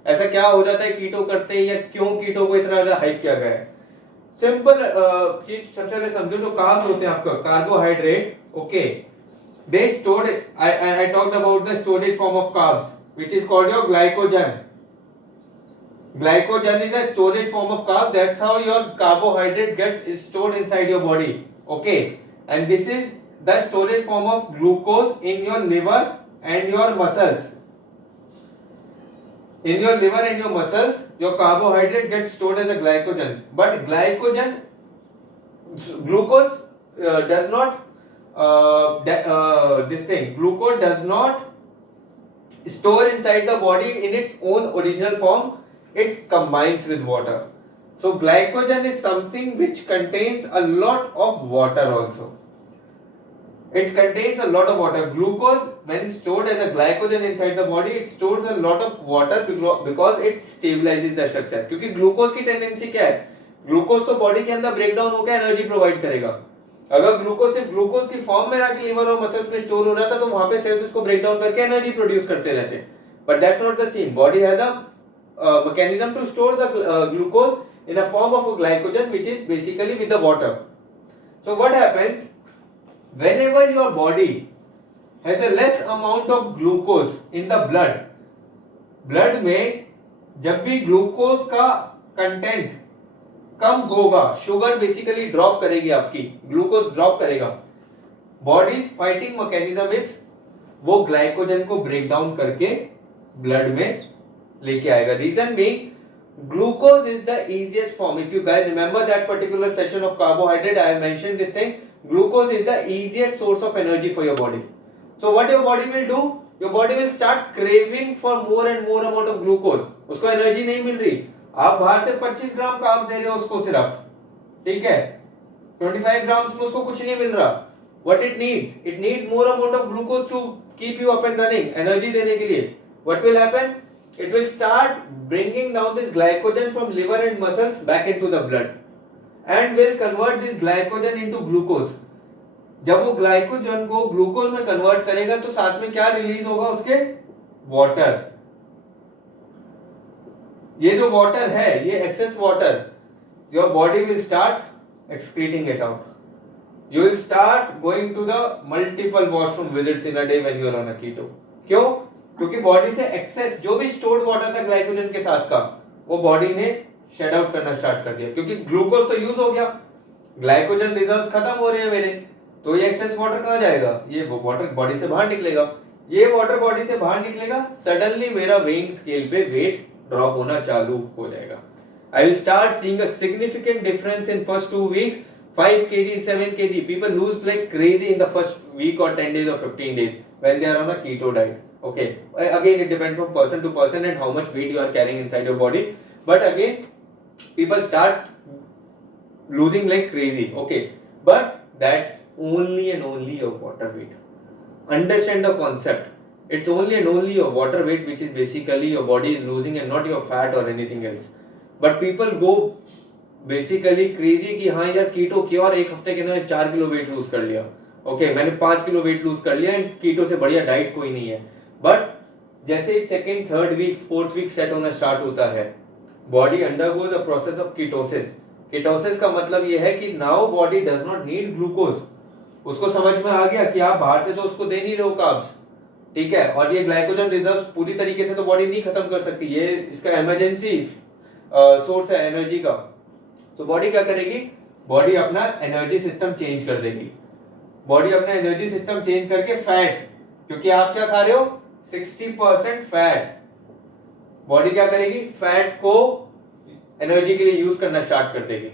ऐसा क्या हो जाता है कीटो करते ही, या क्यों कीटो को इतना ज्यादा हाइप किया गया है? सिंपल चीज सबसे पहले समझो, जो कार्ब्स होते हैं आपका carbohydrate, okay, they stored, I talked about the storage form of carbs which is called your glycogen. Glycogen is a storage form of carb. That's how your carbohydrate gets stored inside your body, okay, and this is the storage form of glucose in your liver and your muscles. In your liver and your muscles, your carbohydrate gets stored as a glycogen, but glucose does not glucose does not store inside the body in its own original form. It combines with water. So glycogen is something which contains a lot of water also. It contains a lot of water. Glucose, when stored as a glycogen inside the body, it stores a lot of water because it stabilizes the structure. क्योंकि glucose की tendency क्या है? Glucose तो body के अंदर break down होकर energy provide करेगा। अगर ग्लूकोज सिर्फ ग्लूकोज की फॉर्म में आके लिवर और मसल्स में स्टोर हो रहा था, तो वहां पे सेल्स उसको ब्रेक डाउन करके एनर्जी प्रोड्यूस करते रहते। But that's not the same. Body has a mechanism to store the glucose in a form of a glycogen, which is basically with the water. So what happens whenever your body has a less amount of glucose in the blood में जब भी glucose का content कम होगा, sugar basically drop करेगी, आपकी glucose drop करेगा। Body's fighting mechanism is वो glycogen को ब्रेक डाउन करके ब्लड में लेके आएगा। Reason being glucose is the easiest form. If you guys remember that particular session of carbohydrate, I have mentioned this thing, glucose is the easiest source of energy for your body. So what your body will do, your body will start craving for more and more amount of glucose. उसको energy नहीं मिल रही, आप बाहर से 25 ग्राम carbs दे रहे हो उसको सिर्फ, ठीक है, 25 ग्राम्स में उसको कुछ नहीं मिल रहा। What it needs more amount of glucose to keep you up and running, energy देने के लिए। What will happen? It will start bringing down this glycogen from liver and muscles back into the blood and will convert this glycogen into glucose. जब वो glycogen को glucose में convert करेगा तो साथ में क्या रिलीज होगा उसके? वाटर। ये जो वाटर है, ये excess water, your body will start excreting it out. You will start going to the multiple washroom visits in a day when you are on a keto. क्यों? क्योंकि बॉडी से access जो भी stored water था glycogen के साथ का, वो बॉडी ने शेड आउट करना स्टार्ट कर दिया, क्योंकि ग्लूकोज तो यूज हो गया, ग्लाइकोजन रिजर्व्स खत्म हो रहे हैं मेरे, तो ये एक्सेस वाटर कहाँ जाएगा? ये वाटर बॉडी से बाहर निकलेगा. ये वाटर बॉडी से बाहर निकलेगा, सडनली मेरा वेइंग स्केल पे वेट ड्रॉप होना चालू हो जाएगा. I will start seeing a significant difference in first 2 weeks. 5 kg, 7 kg. People lose like crazy in the first week or 10 days or 15 days when they are on a keto diet. Okay. Again, it depends from person to person and how much weight you are carrying inside your body. But again, people start losing like crazy. Okay. But that's only and only your water weight. Understand the concept. It's only and only your water weight which is basically your body is losing and not your fat or anything else. But people go basically crazy कि हाँ यार कीटो किया और एक हफ्ते के अंदर 4 kilo weight lose कर लिया. ओके, मैंने 5 किलो वेट लूज कर लिया एंड कीटो से बढ़िया डाइट कोई नहीं है. बट जैसे ही second, third week, fourth week set होना स्टार्ट होता है, body undergoes a process of ketosis. Ketosis का मतलब ये है कि now body does not need glucose. उसको समझ में आ गया कि आप बाहर से तो उसको दे नहीं रहे हो कार्ब्स, ठीक है, और ये ग्लाइकोजन रिजर्व्स पूरी तरीके से तो बॉडी नहीं खत्म कर सकती, ये इसका इमरजेंसी सोर्स है एनर्जी का. तो बॉडी क्या करेगी? बॉडी अपना एनर्जी सिस्टम चेंज कर देगी. बॉडी अपना एनर्जी सिस्टम चेंज करके फैट, क्योंकि आप क्या खा रहे हो? 60% फैट. बॉडी क्या करेगी? फैट को एनर्जी के लिए यूज करना स्टार्ट कर देगी.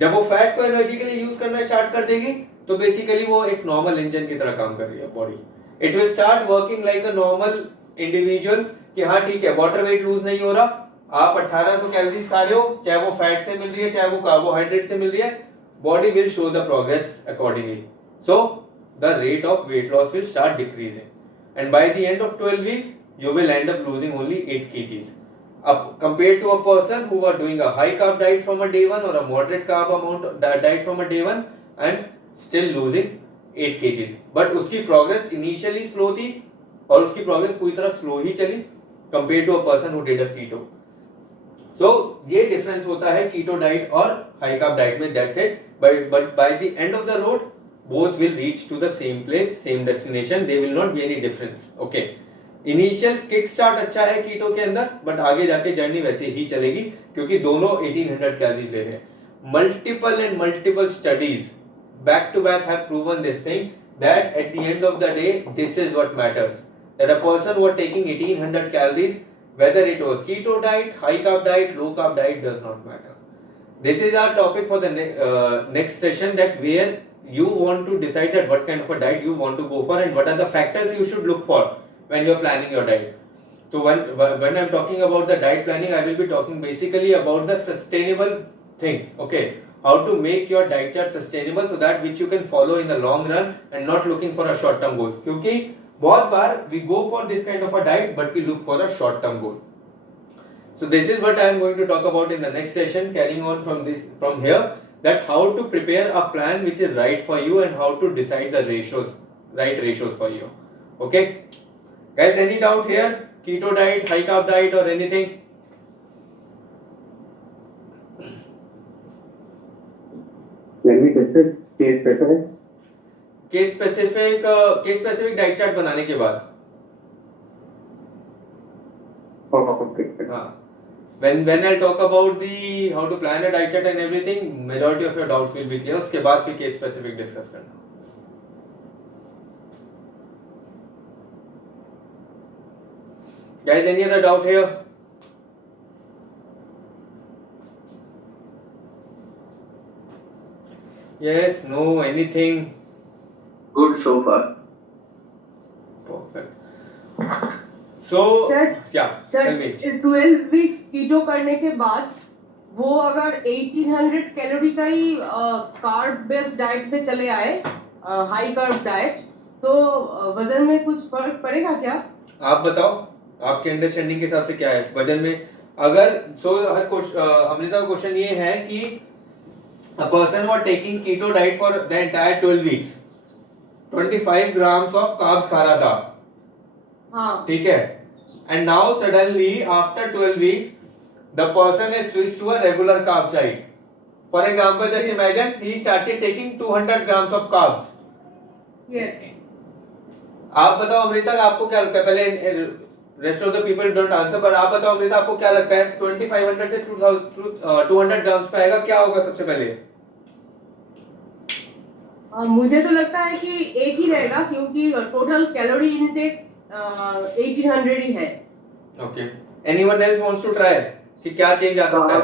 जब वो फैट को एनर्जी के लिए यूज करना स्टार्ट कर देगी तो बेसिकली वो एक नॉर्मल इंजन की तरह काम कर रही है body. It will start working like a normal individual कि हाँ ठीक है, वाटर वेट लूज नहीं हो रहा, आप 1800 कैलोरीज खा रहे हो, चाहे वो फैट से मिल रही है, चाहे वो कार्बोहाइड्रेट से मिल रही है, body will show the progress accordingly. So the rate of weight loss will start decreasing, and by the end of 12 weeks you will end up losing only 8 kgs. Up compared to a person who are doing a high carb diet from a day one or a moderate carb amount diet from a day one and still losing 8 kgs. But उसकी progress initially slow थी और उसकी progress पूरी तरह slow ही चली compared to a person who did a keto. So ये difference होता है keto diet और high carb diet में, that's it. But by the end of the road, both will reach to the same place, same destination. There will not be any difference. Okay. Initial kick start अच्छा है keto के अंदर, but आगे जाके journey वैसे ही चलेगी क्योंकि दोनों 1800 कैलोरीज ले रहे हैं. Multiple studies back to back have proven this thing that at the end of the day, this is what matters. That a person who are taking 1800 calories, whether it was keto diet, high carb diet, low carb diet, does not matter. This is our topic for the next session, that where you want to decide that what kind of a diet you want to go for and what are the factors you should look for when you are planning your diet. So when I am talking about the diet planning, I will be talking basically about the sustainable things. Okay, how to make your diet chart sustainable so that which you can follow in the long run and not looking for a short term goal. क्योंकि बहुत बार we go for this kind of a diet but we look for a short term goal. So this is what I am going to talk about in the next session, carrying on from here, that how to prepare a plan which is right for you and how to decide the right ratios for you. Okay, guys, any doubt here? Keto diet, high carb diet, or anything? When we discuss case specific. Case specific diet chart बनाने के बाद. Okay. हाँ. When I'll talk about the how to plan a diet chart and everything, majority of your doubts will be clear. उसके बाद फिर case specific discuss करना. Guys, any other doubt here? Yes, no, anything? Good so far. Perfect. So, sir yeah, tell me. 12 weeks keto करने के बाद वो अगर 1800 calorie का ही कार्ब बेस्ड डाइट पे चले आए, हाई कार्ब डाइट, तो वजन में कुछ फर्क पड़ेगा क्या? आप बताओ, आपके अंडरस्टैंडिंग के हिसाब से क्या है वजन में? अगर अमृता का क्वेश्चन ये है कि a person was taking keto diet for the entire 12 weeks, 25 grams of carbs खा रहा था, हाँ, ठीक है, and now suddenly after 12 weeks the person has switched to a regular carb diet. For example, just imagine he started taking 200 grams of carbs. Yes. आप बताओ अमृता, आपको क्या लगता है? पहले rest of the people don't answer, पर आप बताओ अमृता, आपको क्या लगता है 2500 से 200 ग्राम्स पे आएगा, क्या होगा सबसे पहले? मुझे तो लगता है कि एक ही रहेगा क्योंकि टोटल कैलोरी इनटेक 1800 ही है. Okay, anyone else wants to try कि क्या चेंज आ सकता है?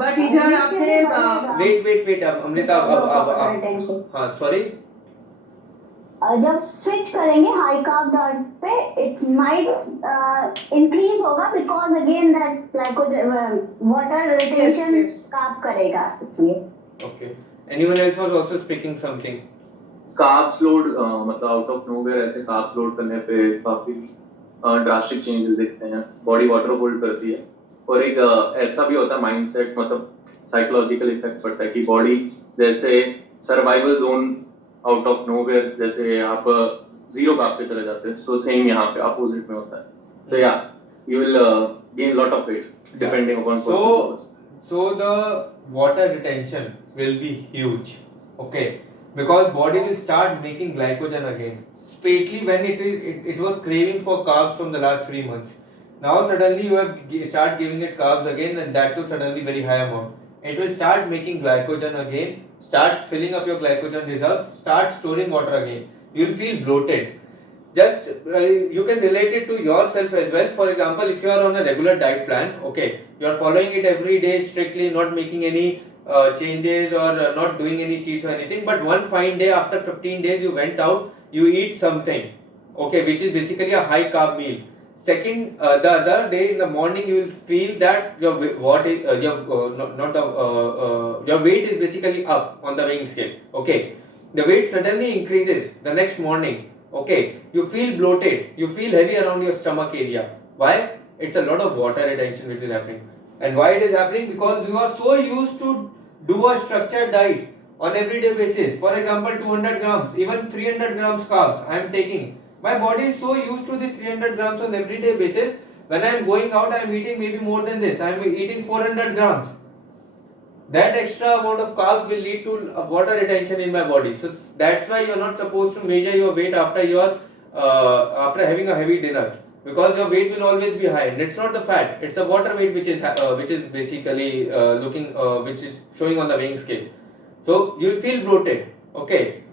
बट इधर आपने वेट अमृता, अब हाँ, सॉरी, जब स्विच करेंगे हाई कार्ब डाइट पे, इट माइट इंक्रीज होगा because again that glycogen water retention carb करेगा इसलिए. Okay, anyone else was also speaking something? Carbs load मतलब आउट ऑफ नोवेयर ऐसे कार्ब्स लोड करने पे काफी ड्रास्टिक चेंजेस दिखते हैं, बॉडी वाटर होल्ड करती है, और एक ऐसा भी होता है माइंडसेट, मतलब साइकोलॉजिकल इफेक्ट पड़ता है कि बॉडी जैसे survival zone out of nowhere, जैसे आप जीरो कार्ब पे चले जाते हैं, सो सेम यहाँ पे अपोजिट में होता है. So yeah, you will gain lot of weight depending upon person. So the water retention will be huge, okay, because body will start making glycogen again, especially when it was craving for carbs from the last 3 months. Now suddenly you have start giving it carbs again, and that too suddenly very high amount. It will start making glycogen again, start filling up your glycogen reserves, start storing water again. You will feel bloated. Just you can relate it to yourself as well. For example, if you are on a regular diet plan, okay, you are following it every day strictly, not making any changes or not doing any cheats or anything, but one fine day after 15 days you went out, you eat something, okay, which is basically a high carb meal. Second, the other day in the morning, you will feel that your your weight is basically up on the weighing scale. Okay, the weight suddenly increases the next morning. Okay, you feel bloated, you feel heavy around your stomach area. Why? It's a lot of water retention which is happening. And why it is happening? Because you are so used to do a structured diet on everyday basis. For example, 200 grams, even 300 grams carbs I am taking. My body is so used to this 300 grams on everyday basis. When I am going out, I am eating maybe more than this. I am eating 400 grams. That extra amount of carbs will lead to water retention in my body. So that's why you are not supposed to measure your weight after after having a heavy dinner, because your weight will always be high. And it's not the fat; it's a water weight which is basically which is showing on the weighing scale. So you'll feel bloated. Okay.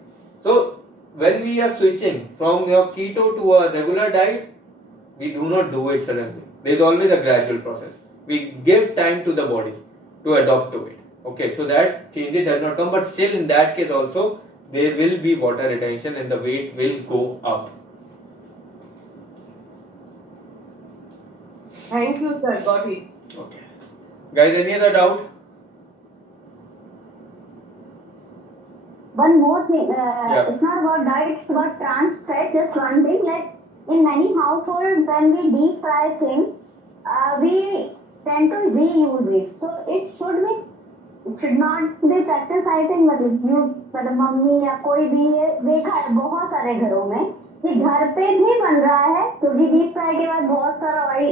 So when we are switching from your keto to a regular diet, we do not do it suddenly. There is always a gradual process. We give time to the body to adopt to it. Okay, so that change does not come, but still in that case also there will be water retention and the weight will go up. Thank you, sir. Got it. Okay, guys, any other doubt? One more thing, Yeah. it's not about diet, it's about trans fat. Just one thing, like in many households, when we deep fry things, we tend to reuse it. So it should not be practiced. I think मतलब mummy या कोई भी ये देखा है बहुत सारे घरों में कि घर पे भी बन रहा है, क्योंकि डीप फ्राई के बाद बहुत सारा ऑयल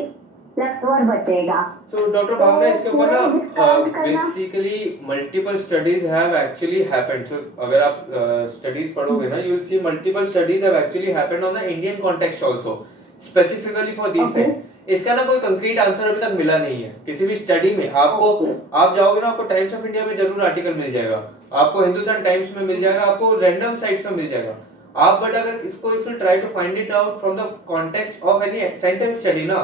लेफ्ट ओवर बचेगा. So Dr. Bhavna, इसके ऊपर ना discount करना. basically multiple studies have actually happened. So अगर आप studies पढ़ोगे ना, you will see multiple studies have actually happened on the Indian context also, specifically for these Okay. things. इसका ना कोई कंक्रीट आंसर अभी तक मिला नहीं है किसी भी स्टडी में. आपको आप जाओगे ना, आपको टाइम्स ऑफ इंडिया में जरूर आर्टिकल मिल जाएगा, आपको हिंदुस्तान टाइम्स में मिल जाएगा, आपको रैंडम साइट्स में मिल जाएगा. आप बट अगर इसको if you try to find it out from the context of any scientific study ना,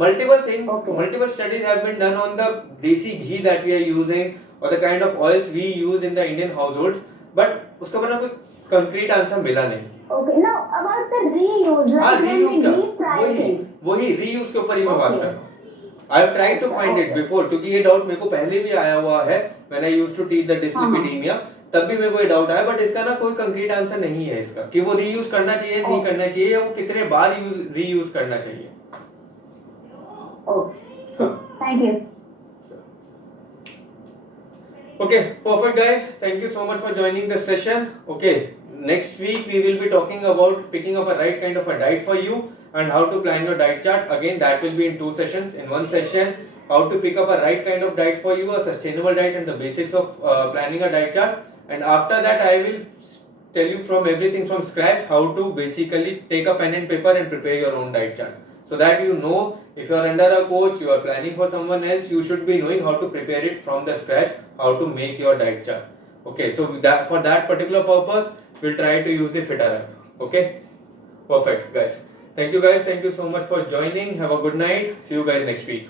multiple things, multiple studies have been done on the desi ghee that we are using or the kind of oils we use in the Indian households, but उसका बना कोई concrete answer मिला नहीं. Okay, now about the reuse, हाँ, like when reuse we का deep fry things. वही reuse के ऊपर ही मैं बात कर रहा हूँ. I have tried to find it before, क्योंकि ये डाउट मेरे को पहले भी आया हुआ है when I used to teach the dyslipidemia. तब भी मेरे को ये डाउट आया, बट इसका ना कोई कंक्रीट आंसर नहीं है इसका कि वो रीयूज करना चाहिए नहीं करना चाहिए, या वो कितने बार रीयूज करना चाहिए. Okay, thank you. Okay, perfect guys. Thank you so much for joining the session. Okay, next week we will be talking about picking up a right kind of a diet for you and how to plan your diet chart. Again, that will be in 2 sessions. In one session, how to pick up a right kind of diet for you, a sustainable diet and the basics of planning a diet chart. And after that, I will tell you from everything from scratch how to basically take a pen and paper and prepare your own diet chart. So that you know, if you are under a coach, you are planning for someone else, you should be knowing how to prepare it from the scratch, how to make your diet chart. Okay, so for that particular purpose, we'll try to use the Fitter app. Okay, perfect guys. Thank you guys. Thank you so much for joining. Have a good night. See you guys next week.